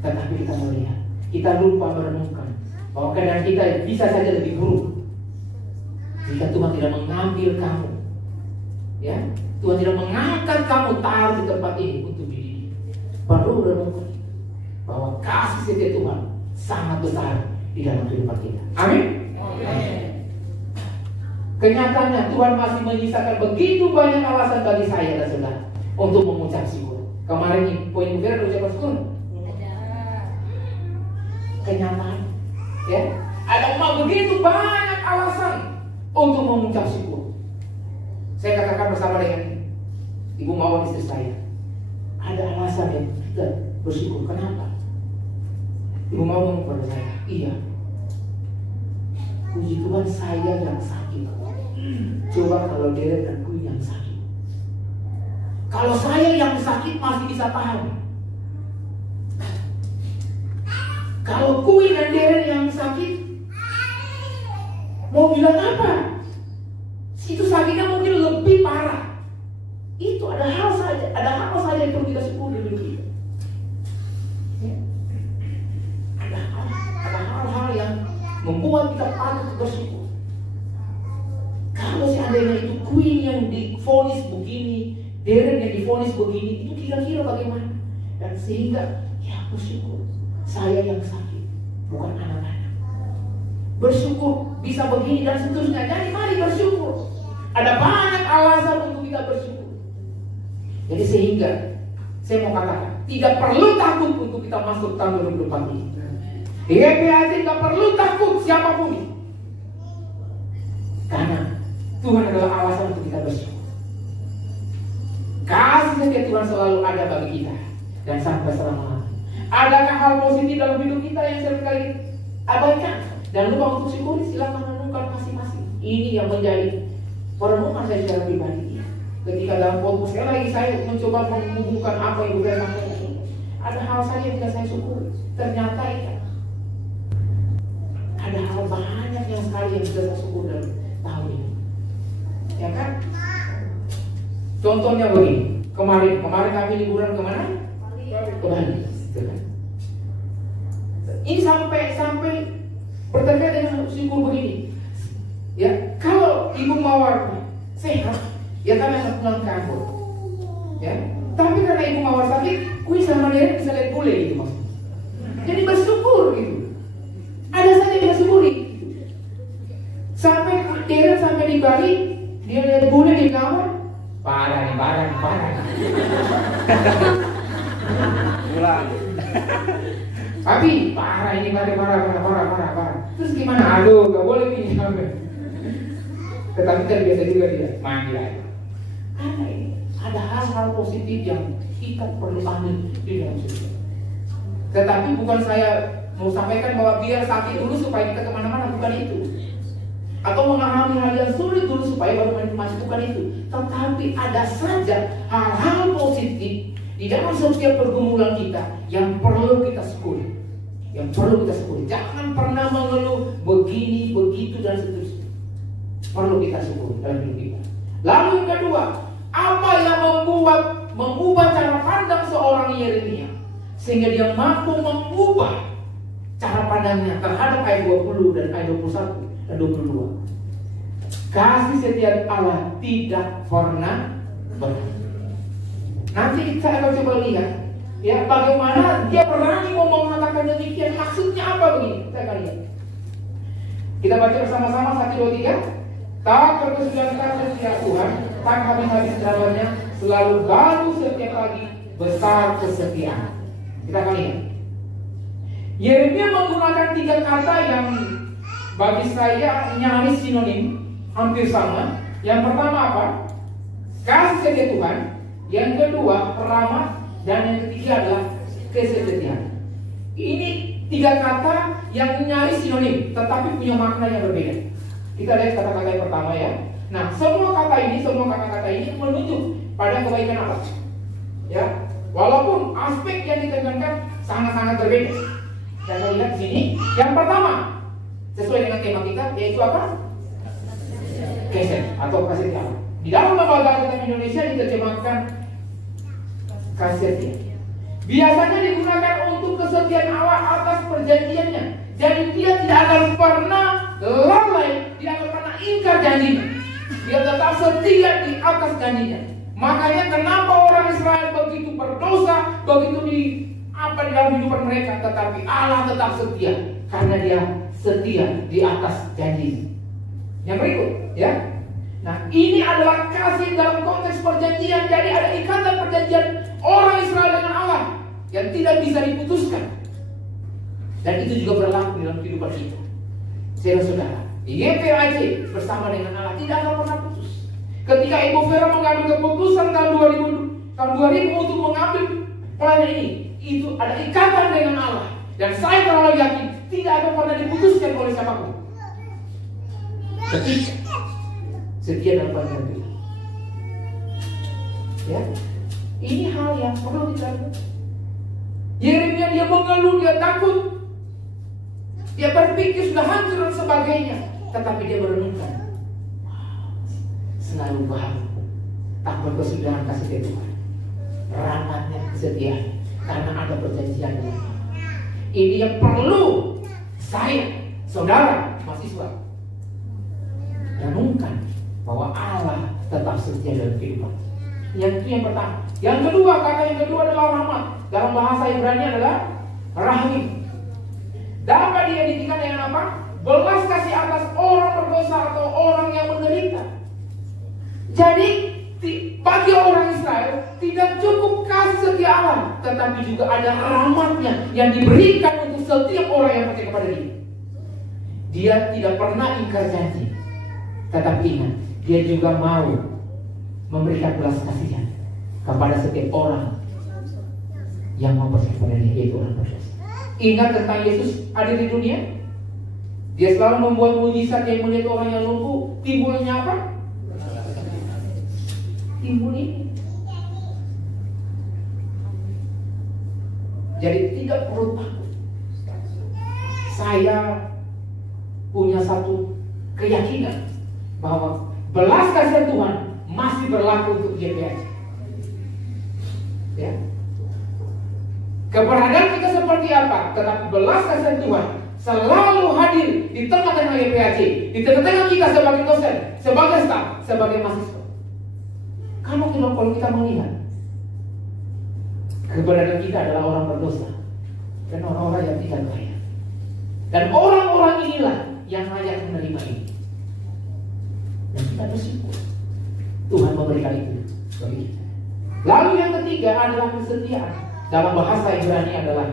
Tetapi kita melihat, kita lupa merenungkan bahwa keadaan kita bisa saja lebih buruk jika Tuhan tidak mengambil kamu. Ya, Tuhan tidak mengangkat kamu taruh di tempat ini untuk dididik. Perlu renungkan bahwa kasih setia Tuhan sangat besar di dalam kehidupan kita. Amin. Kenyataannya Tuhan masih menyisakan begitu banyak alasan bagi saya dan saudara untuk mengucap syukur. Kemarin ini poin ketiga ucapan syukur. Kenyataan, ya, ada begitu banyak alasan untuk mengucap syukur. Saya katakan bersama dengan Ibu Mawar, istri saya, ada alasan yang kita bersyukur. Kenapa? Ibu Mawar ngomong kepada saya, iya, puji Tuhan saya yang sakit. Coba kalau Deren dan Kui yang sakit. Kalau saya yang sakit masih bisa tahan. Kalau Kui dan Deren yang sakit, mau bilang apa? Itu sakitnya mungkin lebih parah. Itu ada hal saja yang perlu kita syukuri di hidup kita. Ya. Ada hal-hal yang membuat kita patut bersyukur. Kalau seandainya itu Kui yang divonis begini, Deren yang divonis begini, itu kira-kira bagaimana? Dan sehingga ya bersyukur. Saya yang sakit, bukan anak-anak. Bersyukur bisa begini dan seterusnya. Jadi mari bersyukur. Ada banyak alasan untuk kita bersyukur. Jadi sehingga saya mau katakan, tidak perlu takut untuk kita masuk tahun 2024 ini. Di GPAC tidak perlu takut siapapun. Karena Tuhan adalah alasan untuk kita bersyukur. Kasih setia Tuhan selalu ada bagi kita dan sampai selama-lamanya. Adakah hal positif dalam hidup kita yang seringkali abaikan dan lupa untuk syukuri? Silakan renungkan masing-masing. Ini yang menjadi perenungan saya secara pribadi. Ketika dalam podcast saya mencoba menghubungkan apa yang saya sampaikan ini. Ada hal saja yang tidak saya syukuri. Ternyata ya, ada hal banyak yang sekali yang tidak saya syukur dalam tahun ini. Ya kan? Contohnya begini. Kemarin kami liburan kemana? Ke Bali. Ini sampai berterkait dengan syukur begini. Ya, kalau Ibu Mawar sehat, ya kami akan pulang kampung. Ya, tapi karena Ibu Mawar sakit, Kui sama Deren bisa lihat bule gitu maksudnya. Jadi bersyukur gitu. Ada saja yang bersyukuri. Sampai Deren sampai di Bali, dia lihat bule di kamar, parah nih. Pulang. Tapi parah ini, parah. Terus gimana? Aduh, gak boleh pinjam. Tetapi terbiasa juga dia mandi lagi. Karena ini ada hal-hal positif yang kita perlu ambil di dalam surga. Tetapi bukan saya mau sampaikan bahwa biar sakit dulu supaya kita kemana-mana, bukan itu. Atau mengalami hal yang sulit dulu supaya baru masuk, bukan itu. Tetapi ada saja hal-hal positif di dalam setiap pergumulan kita yang perlu kita syukuri. Jangan pernah mengeluh begini, begitu dan seterusnya. Perlu kita syukuri dalam hidup kita. Lalu yang kedua, apa yang mengubah cara pandang seorang Yeremia sehingga dia mampu mengubah cara pandangnya terhadap ayat 20 dan ayat 21 dan 22. Kasih setia Allah tidak pernah berhenti. Nanti saya akan coba lihat ya bagaimana dia berani mau mengatakan demikian. Maksudnya apa begini? Saya akan lihat. Kita baca bersama-sama 1, 2, 3. Tak berkesudahan setia Tuhan, tak habis-habis jalannya, selalu baru setiap pagi, besar kesetiaan. Kita akan lihat. Yeremia menggunakan 3 kata yang bagi saya nyaris sinonim, hampir sama. Yang pertama apa? Kasih setia Tuhan. Yang kedua, ramah. Dan yang ketiga adalah kesetiaan. Ini 3 kata yang nyaris sinonim, tetapi punya makna yang berbeda. Kita lihat kata-kata yang pertama ya. Nah, semua kata-kata ini menunjuk pada kebaikan Allah. Ya, walaupun aspek yang ditekankan sangat-sangat berbeda. Kita lihat di sini. Yang pertama, sesuai dengan tema kita, yaitu apa? Keset atau kasih setia. Di dalam lembaga Alkitab Indonesia diterjemahkan kasih setia. Biasanya digunakan untuk kesetiaan Allah atas perjanjiannya. Jadi dia tidak akan pernah lalai, dia akan pernah ingkar janjinya. Dia tetap setia di atas janjinya. Makanya kenapa orang Israel begitu berdosa, begitu di dalam hidupan mereka, tetapi Allah tetap setia karena dia setia di atas janjinya. Yang berikut, ya. Nah, ini adalah kasih dalam konteks perjanjian. Jadi ada ikatan perjanjian orang Israel dengan Allah yang tidak bisa diputuskan. Dan itu juga berlaku dalam kehidupan kita. Saudara-saudara, YPAC bersama dengan Allah tidak akan pernah putus. Ketika Ibu Vera mengambil keputusan tahun 2000 untuk mengambil pelayanan ini, itu ada ikatan dengan Allah. Dan saya terlalu yakin tidak akan pernah diputuskan oleh siapapun. Ketika setia dalam pelayanan Tuhan. Ya, ini hal yang perlu kita lakukan. Yeremia dia mengeluh, dia takut, dia berpikir sudah hancur dan sebagainya, tetapi dia merenungkan, selalu bahagia, tak berkesudahan kasih setia Tuhan, rahmatnya kesetiaan, karena ada perjanjian dengan Allah. Ini yang perlu saya, saudara, mahasiswa, renungkan bahwa Allah tetap setia dalam kehidupan. Yang itu yang pertama. Yang kedua, kata yang kedua adalah rahmat. Dalam bahasa Ibrani adalah rahim. Dapat diartikan dengan apa? Belas kasih atas orang berdosa atau orang yang menderita. Jadi bagi orang Israel tidak cukup kasih setia Allah, tetapi juga ada rahmatnya yang diberikan untuk setiap orang yang percaya kepada dia. Dia tidak pernah ingkar janji, tetapi ingat, dia juga mau memberikan belas kasihan kepada setiap orang yang mau percaya kepada dia, yaitu orang berdosa. Ingat tentang Yesus hadir di dunia. Dia selalu membuat mujizat yang melihat orang yang lumpuh. Timbulnya apa? Timbul ini. Jadi tidak perlu takut. Saya punya satu keyakinan bahwa belas kasihan Tuhan masih berlaku untuk JPAC. Ya. Keberadaan kita seperti apa, tetapi belas kasihan Tuhan selalu hadir di tengah-tengah YPAC, di tengah-tengah kita sebagai dosen, sebagai staf, sebagai mahasiswa. Kalau kita melihat keberadaan kita adalah orang berdosa dan orang-orang yang tidak kaya, dan orang-orang inilah yang layak menerima ini. Dan kita bersyukur Tuhan memberikan itu bagi kita. Lalu yang ketiga adalah kesetiaan. dalam bahasa Ibrani adalah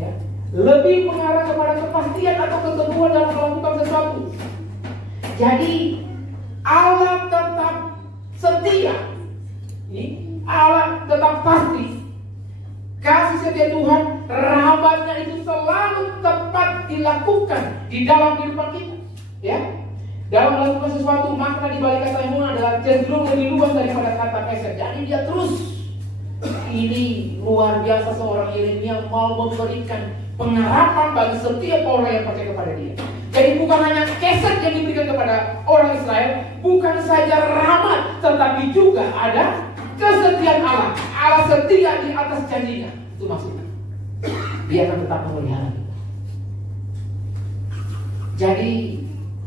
ya, lebih mengarah kepada kepastian atau keteguhan dalam melakukan sesuatu. Jadi Allah tetap setia. Ini Allah tetap pasti. Kasih setia Tuhan, rahmatnya itu selalu tepat dilakukan di dalam kehidupan kita. Ya, dalam melakukan sesuatu, makna di balik kata emun adalah cenderung lebih luas daripada kata keset. Jadi dia terus. Ini luar biasa, seorang Yeremia mau memberikan pengharapan bagi setiap orang yang percaya kepada dia. Jadi bukan hanya keset yang diberikan kepada orang Israel, bukan saja rahmat, tetapi juga ada kesetiaan Allah. Allah setia di atas janjinya. Itu maksudnya. Dia akan tetap memelihara kita. Jadi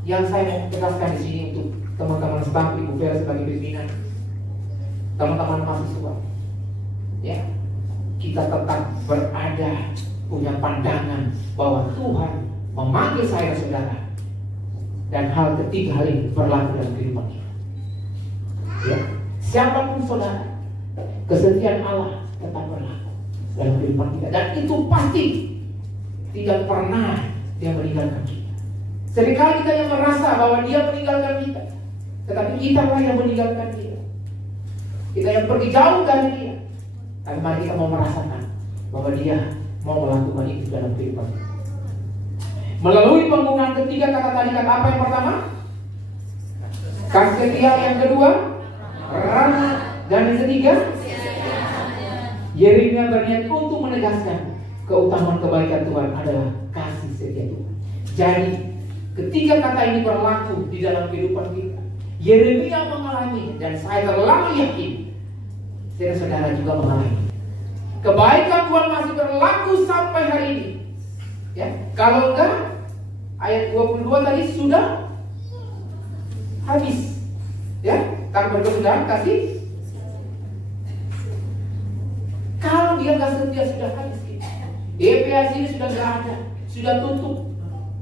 yang saya mau tegaskan di sini untuk teman-teman staf, Ibu Vera sebagai pimpinan, teman-teman mahasiswa, ya, kita tetap berada punya pandangan bahwa Tuhan memanggil saya saudara, dan hal ketiga hal ini berlaku dalam kehidupan kita. Ya, siapapun saudara, kesetiaan Allah tetap berlaku dalam kehidupan kita, dan itu pasti tidak pernah dia meninggalkan kita. Seringkali kita yang merasa bahwa dia meninggalkan kita, tetapi kita lah yang meninggalkan dia. Kita yang pergi jauh dari dia. Tapi mari kita mau merasakan bahwa dia mau melakukan itu dalam kehidupan kita. Melalui penggunaan ketiga kata tadi, kata apa yang pertama? Kasih setia. Yang kedua, rahmat. Dan yang ketiga, Yeremia berniat untuk menegaskan keutamaan kebaikan Tuhan adalah kasih setia Tuhan. Jadi ketika kata ini berlaku di dalam kehidupan kita, Yeremia mengalami, dan saya terlalu yakin saudara juga mengalami. Kebaikan Tuhan masih berlaku sampai hari ini. Ya, kalau enggak, ayat 22 tadi sudah habis. Ya, tak berkesudahan kasih. Kalau dia nggak setia sudah habis. DPS ini sudah nggak ada, sudah tutup.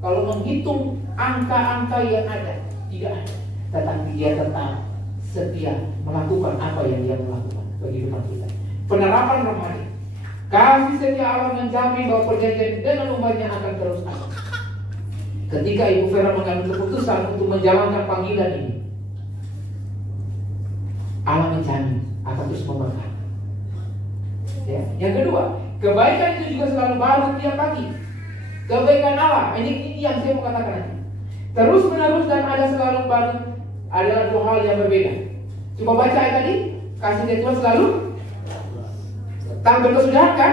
Kalau menghitung angka-angka yang ada, tidak ada. Tetapi dia tetap setia melakukan apa yang dia melakukan bagi umat kita. Penerapan Rohani, kasih setia Allah menjamin bahwa perjanjian dengan umatnya akan terus ada. Ketika Ibu Vera mengambil keputusan untuk menjalankan panggilan ini, Allah menjamin akan terus memberkati. Ya. Yang kedua, kebaikan itu juga selalu baru tiap pagi. Kebaikan Allah, ini yang saya mau katakan nanti. Terus menerus dan ada selalu baru adalah dua hal yang berbeda. Coba baca ayat tadi, kasih setia Tuhan selalu tak berkesudahan kan?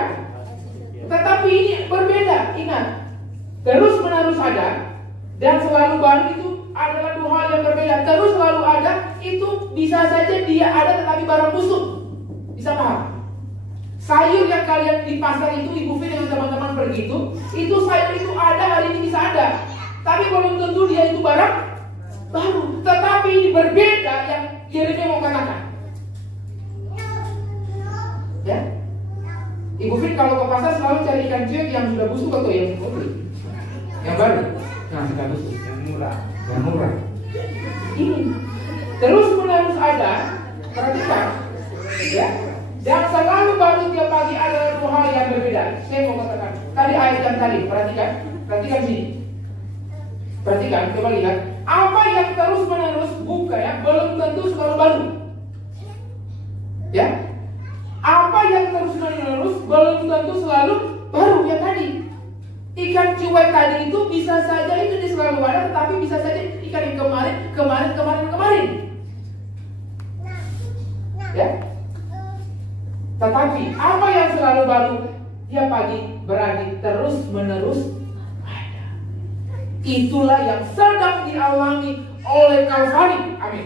Tetapi ini berbeda, ingat. Terus menerus ada dan selalu baru itu adalah dua hal yang berbeda. Terus selalu ada itu bisa saja dia ada tetapi barang busuk. Bisa paham? Sayur yang kalian di pasar itu, Ibu Fi dengan teman-teman pergi itu sayur itu ada hari ini bisa ada, tapi belum tentu dia itu barang baru. Tetapi ini berbeda yang Yeremia mau katakan. Ya, Ibu Fi kalau ke pasar selalu cari ikan cuek yang sudah busuk atau yang baru? Yang baru. Nah, sudah busuk, yang murah. Yang murah. Ini terus menerus ada, perhatikan, ya. Dan selalu baru tiap pagi adalah dua hal yang berbeda. Saya mau katakan tadi ayat yang tadi, perhatikan sini. Perhatikan, coba lihat. Apa yang terus menerus buka ya, belum tentu selalu baru. Ya, apa yang terus menerus belum tentu selalu baru. Ya tadi, ikan cuek tadi itu bisa saja itu selalu ada, tetapi bisa saja ikan yang kemarin. Ya. Tetapi apa yang selalu baru tiap pagi berarti terus menerus ada. Itulah yang sedang dialami oleh Kalvari. Amin.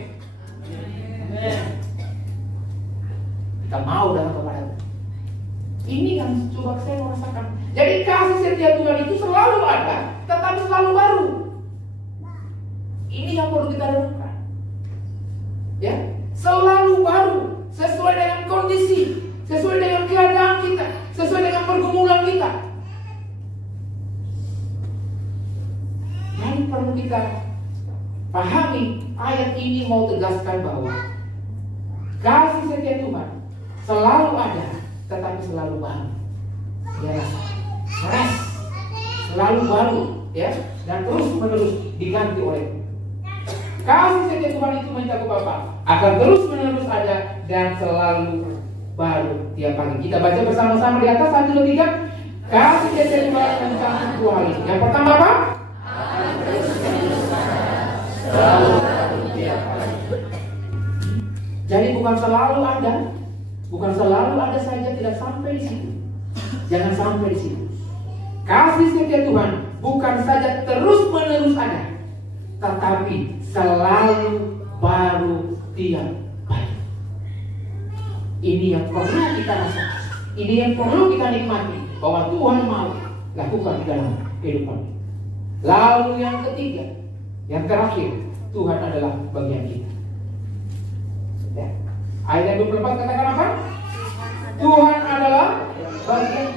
Kita mau datang kepada Tuhan. Ini yang coba saya merasakan. Jadi kasih setia Tuhan itu selalu ada, tetapi selalu baru. Ini yang perlu kita renungkan. Ya, selalu baru sesuai dengan kondisi, sesuai dengan keadaan kita, sesuai dengan pergumulan kita. Jadi perlu kita pahami, ayat ini mau tegaskan bahwa kasih setia Tuhan selalu ada, tetapi selalu baru. Ya, fresh, selalu baru, ya, dan terus menerus diganti oleh kasih setia Tuhan itu mencakup Bapa, akan terus menerus ada dan selalu baru tiap pagi. Kita baca bersama-sama di atas 1, 2, 3. Kasih setia Tuhan mencakup 2 hal ini. Yang pertama apa? Akan terus menerus ada, selalu baru tiap pagi. Jadi bukan selalu ada, bukan selalu ada saja, tidak sampai di situ. Jangan sampai di situ. Kasih setia Tuhan bukan saja terus menerus ada, tetapi selalu baru tiap pagi. Ini yang perlu kita rasakan, ini yang perlu kita nikmati, bahwa Tuhan mau lakukan di dalam kehidupan. Lalu yang ketiga, yang terakhir, Tuhan adalah bagian kita. Ya. Ayat 24 katakan apa? Tuhan adalah bagian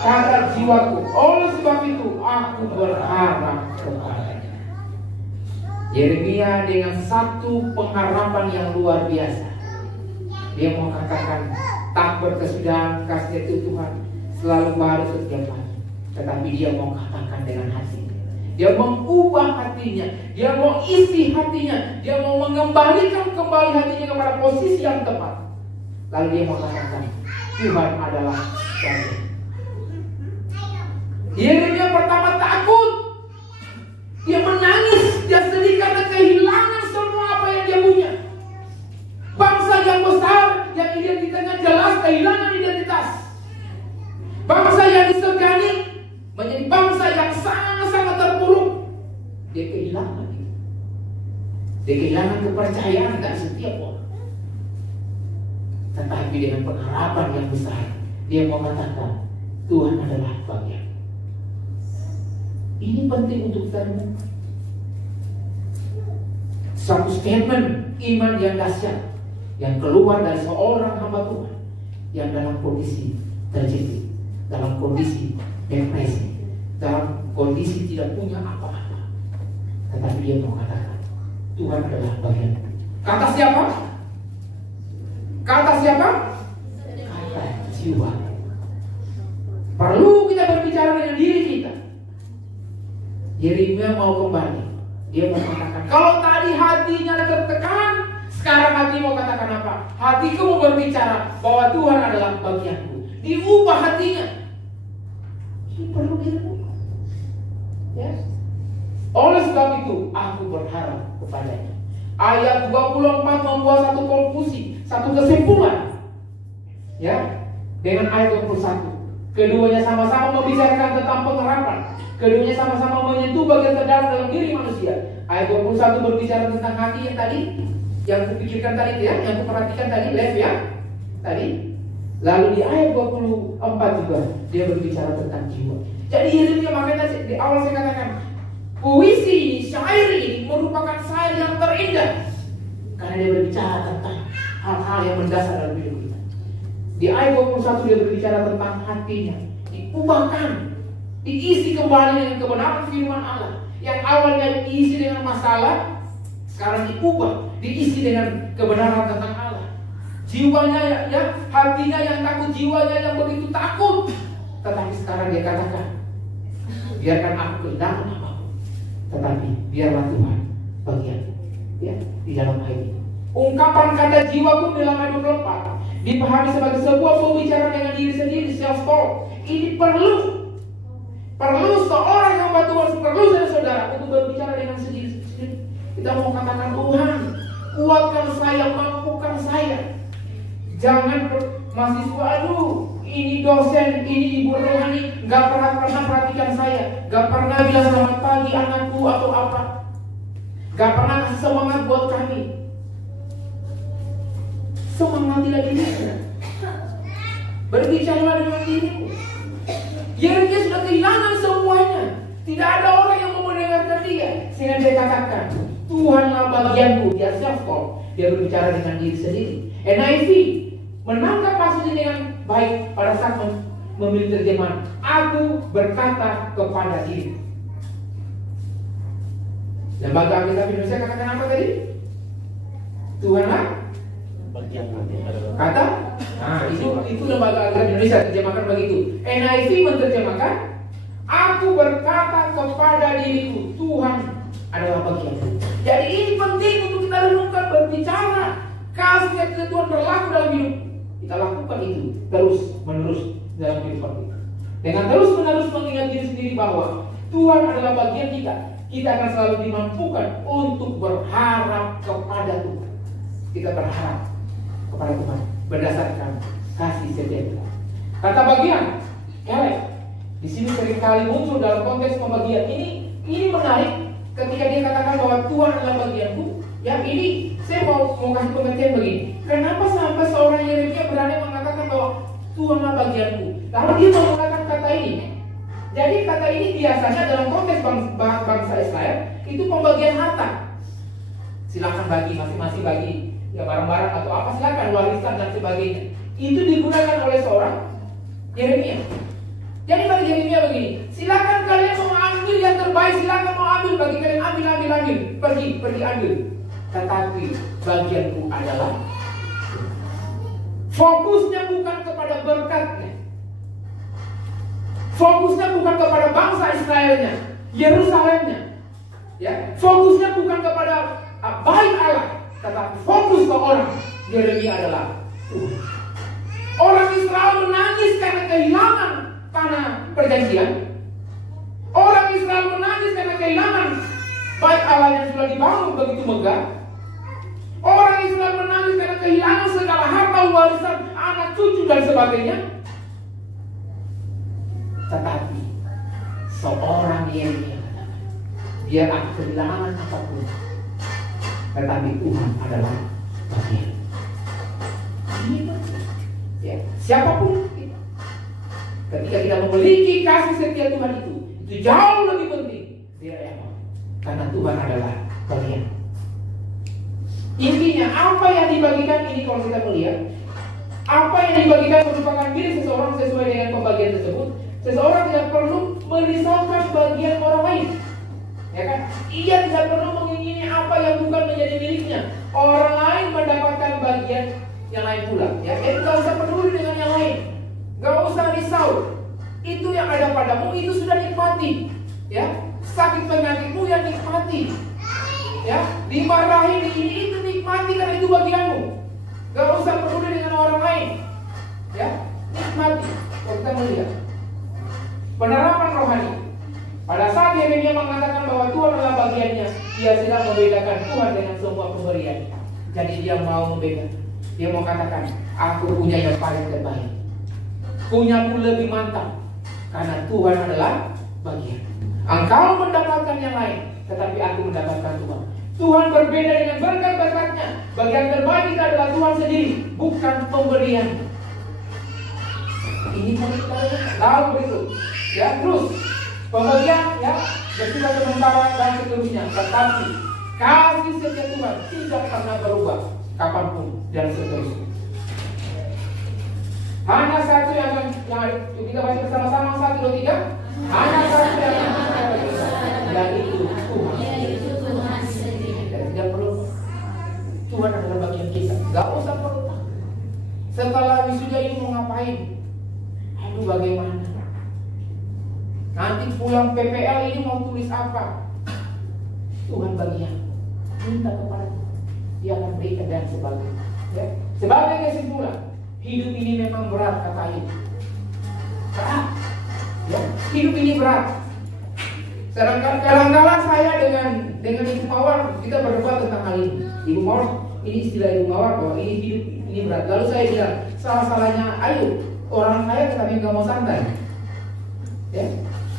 kata jiwaku. Oleh sebab itu aku berharap kepada-Nya. Yeremia dengan satu pengharapan yang luar biasa. Dia mau katakan tak berkesudahan kasih itu Tuhan selalu baru setiap pagi. Tetapi dia mau katakan dengan hati. Dia mengubah hatinya, dia mau isi hatinya, dia mau mengembalikan kembali hatinya kepada posisi yang tepat. Lalu dia mau katakan Tuhan adalah bagian. Yeremia pertama takut. Dia menangis, dia sedih karena kehilangan semua apa yang dia punya. Bangsa yang besar, yang identitasnya jelas, kehilangan identitas. Bangsa yang disegani menjadi bangsa yang sangat-sangat terpuruk. Dia kehilangan itu. Dia kehilangan kepercayaan dari setiap orang. Tetapi dengan pengharapan yang besar, dia mau katakan Tuhan adalah bagian. Ini penting untuk kita renungkan. Satu statement iman yang dahsyat yang keluar dari seorang hamba Tuhan yang dalam kondisi terjepit, dalam kondisi depresi, dalam kondisi tidak punya apa-apa, tetapi dia mau katakan Tuhan adalah bagian. Kata siapa? Kata siapa? Kata jiwa. Perlu kita berbicara dengan diri kita. Yeremia mau kembali. Dia mau katakan, kalau tadi hatinya tertekan, sekarang hati mau katakan apa? Hatiku mau berbicara bahwa Tuhan adalah bagianku. Diubah hatinya. Ini perlu direnungkan. Ya. Oleh sebab itu, aku berharap kepadanya. Ayat 24 membuat satu konklusi, satu kesimpulan. Ya, dengan ayat 21. Keduanya sama-sama membicarakan tentang pengharapan. Keduanya sama-sama menyentuh bagian terdalam dalam diri manusia. Ayat 21 berbicara tentang hati yang tadi, yang kupikirkan tadi ya, yang kuperhatikan tadi, Lev ya, tadi. Lalu di ayat 24 juga dia berbicara tentang jiwa. Jadi Yeremia, makanya di awal saya katakan, puisi ini, syair ini merupakan syair yang terindah karena dia berbicara tentang hal-hal yang mendasar dalam hidup kita. Di ayat 21 dia berbicara tentang hatinya diubahkan, diisi kembali dengan kebenaran firman Allah. Yang awalnya diisi dengan masalah, sekarang diubah, diisi dengan kebenaran tentang Allah. Jiwanya ya, hatinya yang takut, jiwanya yang begitu takut, tetapi sekarang dia katakan, biarkan aku kehilangan apapun, tetapi biarlah Tuhan bagian ya di dalam ayat ini. Ungkapan kata jiwa pun dalam ayat 24 dipahami sebagai sebuah pembicaraan dengan diri sendiri, self talk. Ini perlu seorang hamba Tuhan, perlu saudara untuk berbicara dengan sendiri. Kita mau katakan, Tuhan kuatkan saya, mampukan saya. Jangan mahasiswa, aduh ini dosen, ini ibu rohani gak pernah perhatikan saya, gak pernah bilang selamat pagi anakku atau apa, gak pernah kasih semangat buat kami. Semangatilah dirimu, berbicara dengan dirimu. Yeremia sudah kehilangan semuanya, tidak ada orang yang mau mendengarkan dia, sehingga dia katakan Tuhanlah bagianku. Dia self-talk, dia berbicara dengan diri sendiri. NIV menangkap pasal ini dengan baik pada saat memilih terjemahan, aku berkata kepada diri. Lembaga Alkitab Indonesia katakan apa tadi? Tuhanlah bagian kata Nah, itu lembaga Alkitab Indonesia terjemahkan begitu. NIV menerjemahkan, aku berkata kepada diriku, Tuhan adalah bagianku. Jadi ini penting untuk kita renungkan, berbicara kasih yang Tuhan berlaku dalam hidup. Kita lakukan itu terus menerus dalam kehidupan kita. Dengan terus menerus mengingat diri sendiri bahwa Tuhan adalah bagian kita, kita akan selalu dimampukan untuk berharap kepada Tuhan. Kita berharap kepada Tuhan berdasarkan kasih setia Tuhan. Kata bagian, di sini seringkali muncul dalam konteks pembagian ini menarik ketika dia katakan bahwa Tuhan adalah bagianku. Ya, ini saya mau kasih pengertian begini. Kenapa sampai seorang Yeremia berani mengatakan bahwa Tuhanlah bagianku? Lalu dia menggunakan kata ini. Jadi kata ini biasanya dalam konteks bangsa Israel itu pembagian harta. Silakan bagi, masing-masing bagi ya barang-barang atau apa, silakan warisan dan sebagainya. Itu digunakan oleh seorang Yeremia. Jadi bagi Yeremia begini, silakan kalian mau ambil yang terbaik, silakan mau ambil, bagi kalian ambil, pergi ambil. Tetapi bagianku adalah fokusnya bukan kepada berkatnya, fokusnya bukan kepada bangsa Israelnya, Yerusalemnya, ya, fokusnya bukan kepada baik Allah, tetapi fokus ke orang. Yeremia adalah Tuhan. Orang Israel menangis karena kehilangan tanah perjanjian. Orang Israel menangis karena kehilangan bait Allah yang sudah dibangun begitu megah. Orang Israel menangis karena kehilangan segala harta warisan, anak cucu dan sebagainya. Tetapi seorang Yeremia, biar aku kehilangan apapun, tetapi Tuhan adalah bagian. Ya, siapapun kita, ketika kita memiliki kasih setia Tuhan itu jauh lebih penting. Karena Tuhan adalah bagian. Intinya apa yang dibagikan ini, kalau kita melihat apa yang dibagikan merupakan diri seseorang sesuai dengan pembagian tersebut. Seseorang tidak perlu merisaukan bagian orang lain, ya kan? Ia tidak perlu mengingini apa yang bukan menjadi miliknya. Orang lain mendapatkan bagian yang lain pula, ya. Jadi nggak usah peduli dengan yang lain, nggak usah risau. Itu yang ada padamu itu sudah nikmati, ya. Sakit penyakitmu yang nikmati, ya. Dimarahi di ini itu nikmati karena itu bagianmu. Nggak usah peduli dengan orang lain, ya. Nikmati. Kalau kita melihat penerapan rohani, pada saat Yeremia mengatakan bahwa Tuhan adalah bagiannya, dia sedang membedakan Tuhan dengan semua pemberian. Jadi dia mau membedakan. Dia mau katakan, aku punya yang paling terbaik, punyaku lebih mantap, karena Tuhan adalah bagian. Engkau mendapatkan yang lain, tetapi aku mendapatkan Tuhan. Tuhan berbeda dengan berkat-berkatnya. Bagian terbaik kita adalah Tuhan sendiri, bukan pemberian. Ini mau kita lihat. Lalu berikut, ya, terus pembagian, ya, bersifat sementara dan seterusnya. Tetapi kasih setia Tuhan tidak pernah berubah kapanpun dan seterusnya. Hanya satu yang kita baca bersama-sama, 1, 2, 3. Hanya satu yang dan itu Tuhan. Dan tidak perlu. Tuhan adalah bagian kita. Gak usah perlu. Setelah wisuda ini mau ngapain? Aduh, bagaimana? Nanti pulang PPL ini mau tulis apa? Tuhan bagian. Minta kepada Tuhan, dia akan berikan dan sebagainya, ya. Sebagai kesimpulan, hidup ini memang berat, kata ini. Berat, ya. Hidup ini berat. Kadang-kadang saya dengan Ibu Mawar kita berdebat tentang hal ini. Ibu Mawar, ini istilah Ibu Mawar bahwa ini hidup ini berat. Lalu saya bilang, salah-salahnya ayo orang kaya tetapi nggak mau santai, ya.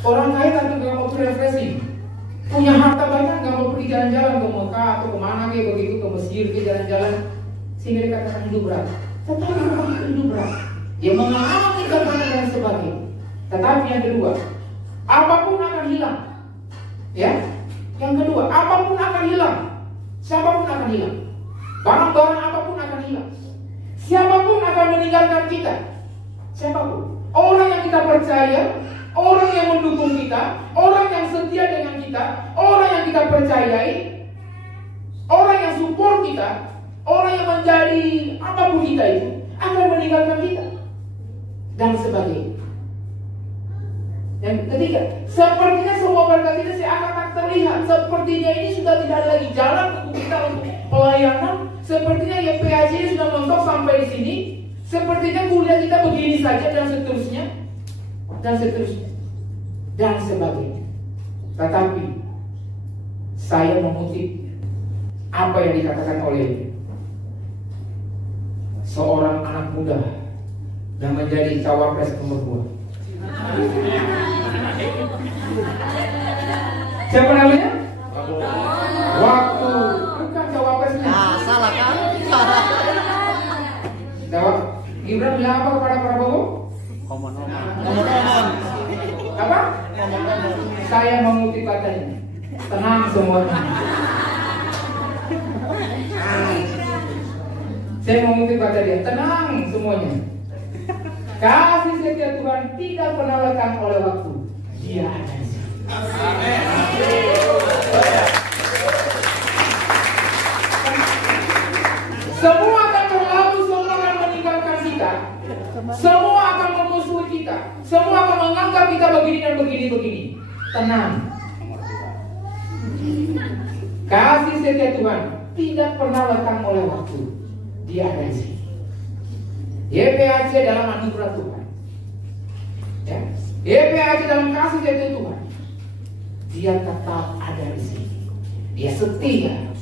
Orang kaya tapi nggak mau refreshing. Punya harta banyak, nggak mau pergi jalan-jalan ke Mekah atau kemana kayak begitu, ke Mesir, ke jalan-jalan, sehingga dikatakan hidup berat. Tetapi memang hidup berat, dia mengalami kekuatan dan sebagainya. Tetapi yang kedua, apapun akan hilang, ya. Yang kedua, apapun akan hilang, siapapun akan hilang, barang-barang apapun akan hilang, siapapun akan meninggalkan kita, siapapun, orang yang kita percaya, orang yang mendukung kita, orang yang setia dengan kita, orang yang kita percayai, orang yang support kita, orang yang menjadi apapun kita itu akan meninggalkan kita dan sebagainya. Yang ketiga, sepertinya semua berkat ini seakan tak terlihat. Sepertinya ini sudah tidak ada lagi jalan untuk kita untuk pelayanan. Sepertinya YPAJ sudah mentok sampai di sini. Sepertinya kuliah kita begini saja dan seterusnya dan seterusnya dan sebagainya. Tetapi saya mengutip apa yang dikatakan oleh seorang anak muda yang menjadi cawapres nomor 2. Siapa namanya? Waktu bukan cawapresnya. Nah, salah kan? Jawab. Gibran bilang apa kepada Prabowo? Omon-omon. Apa? Saya mengutip katanya. Tenang semuanya. Saya mengutip kata dia. Tenang semuanya. Kasih setia Tuhan tidak pernah lekang oleh waktu. Dia ada di sini. Semua akan berlalu, semua akan meninggalkan kita. Semua akan memusuhi kita. Semua akan menganggap kita begini dan begini. Tenang. Kasih setia Tuhan tidak pernah lekang oleh waktu. Dia ada di sini. YPAJ dalam anugerah Tuhan, ya. YPAJ dalam kasih setia Tuhan, dia tetap ada di sini. Dia setia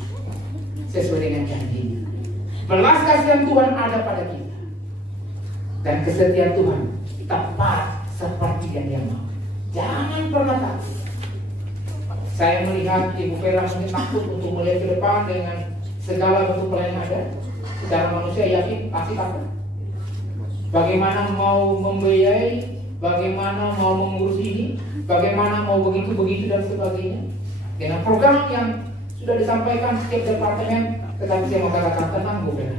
sesuai dengan janjinya. Belas kasihan Tuhan ada pada kita, dan kesetiaan Tuhan tepat seperti yang Dia mau. Jangan pernah takut. Saya melihat Ibu Vera mungkin takut untuk melihat ke depan dengan segala bentuk pelayanan ada. Secara manusia yakin pasti takut. Bagaimana mau membiayai, bagaimana mau mengurus ini, bagaimana mau begitu dan sebagainya. Dengan program yang sudah disampaikan setiap departemen, tetapi saya mau katakan tenang bukan.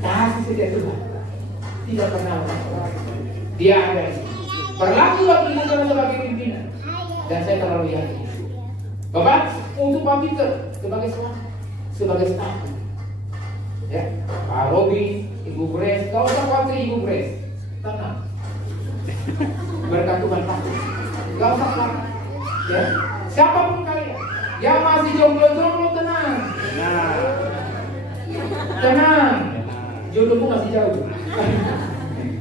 Kasih setia Tuhan tidak pernah lupa. Dia ada di sini. Berlaku bagi kita sebagai pimpinan, dan saya terlalu yakin. Bapak untuk Pak Peter sebagai staf. Ya, Pak Robi, Ibu Grace, kau usah khawatir Ibu Grace, tenang. Berkat Tuhan pasti, gak usah khawatir. Ya, siapapun kalian, yang masih jomblo tenang. Tenang, jodohmu masih jauh.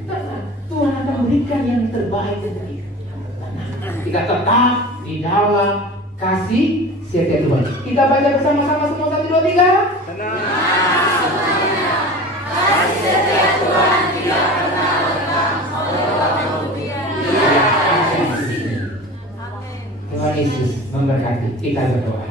Tenang, Tuhan akan berikan yang terbaik untuk kita. Tenang, kita tetap di dalam kasih setia Tuhan. Kita baca bersama-sama semua 1, 2, 3. Tenang. Kasih setia Tuhan tidak pernah lekang oleh waktu. Dia ada di sini. Tuhan Yesus memberkati. Kita berdoa.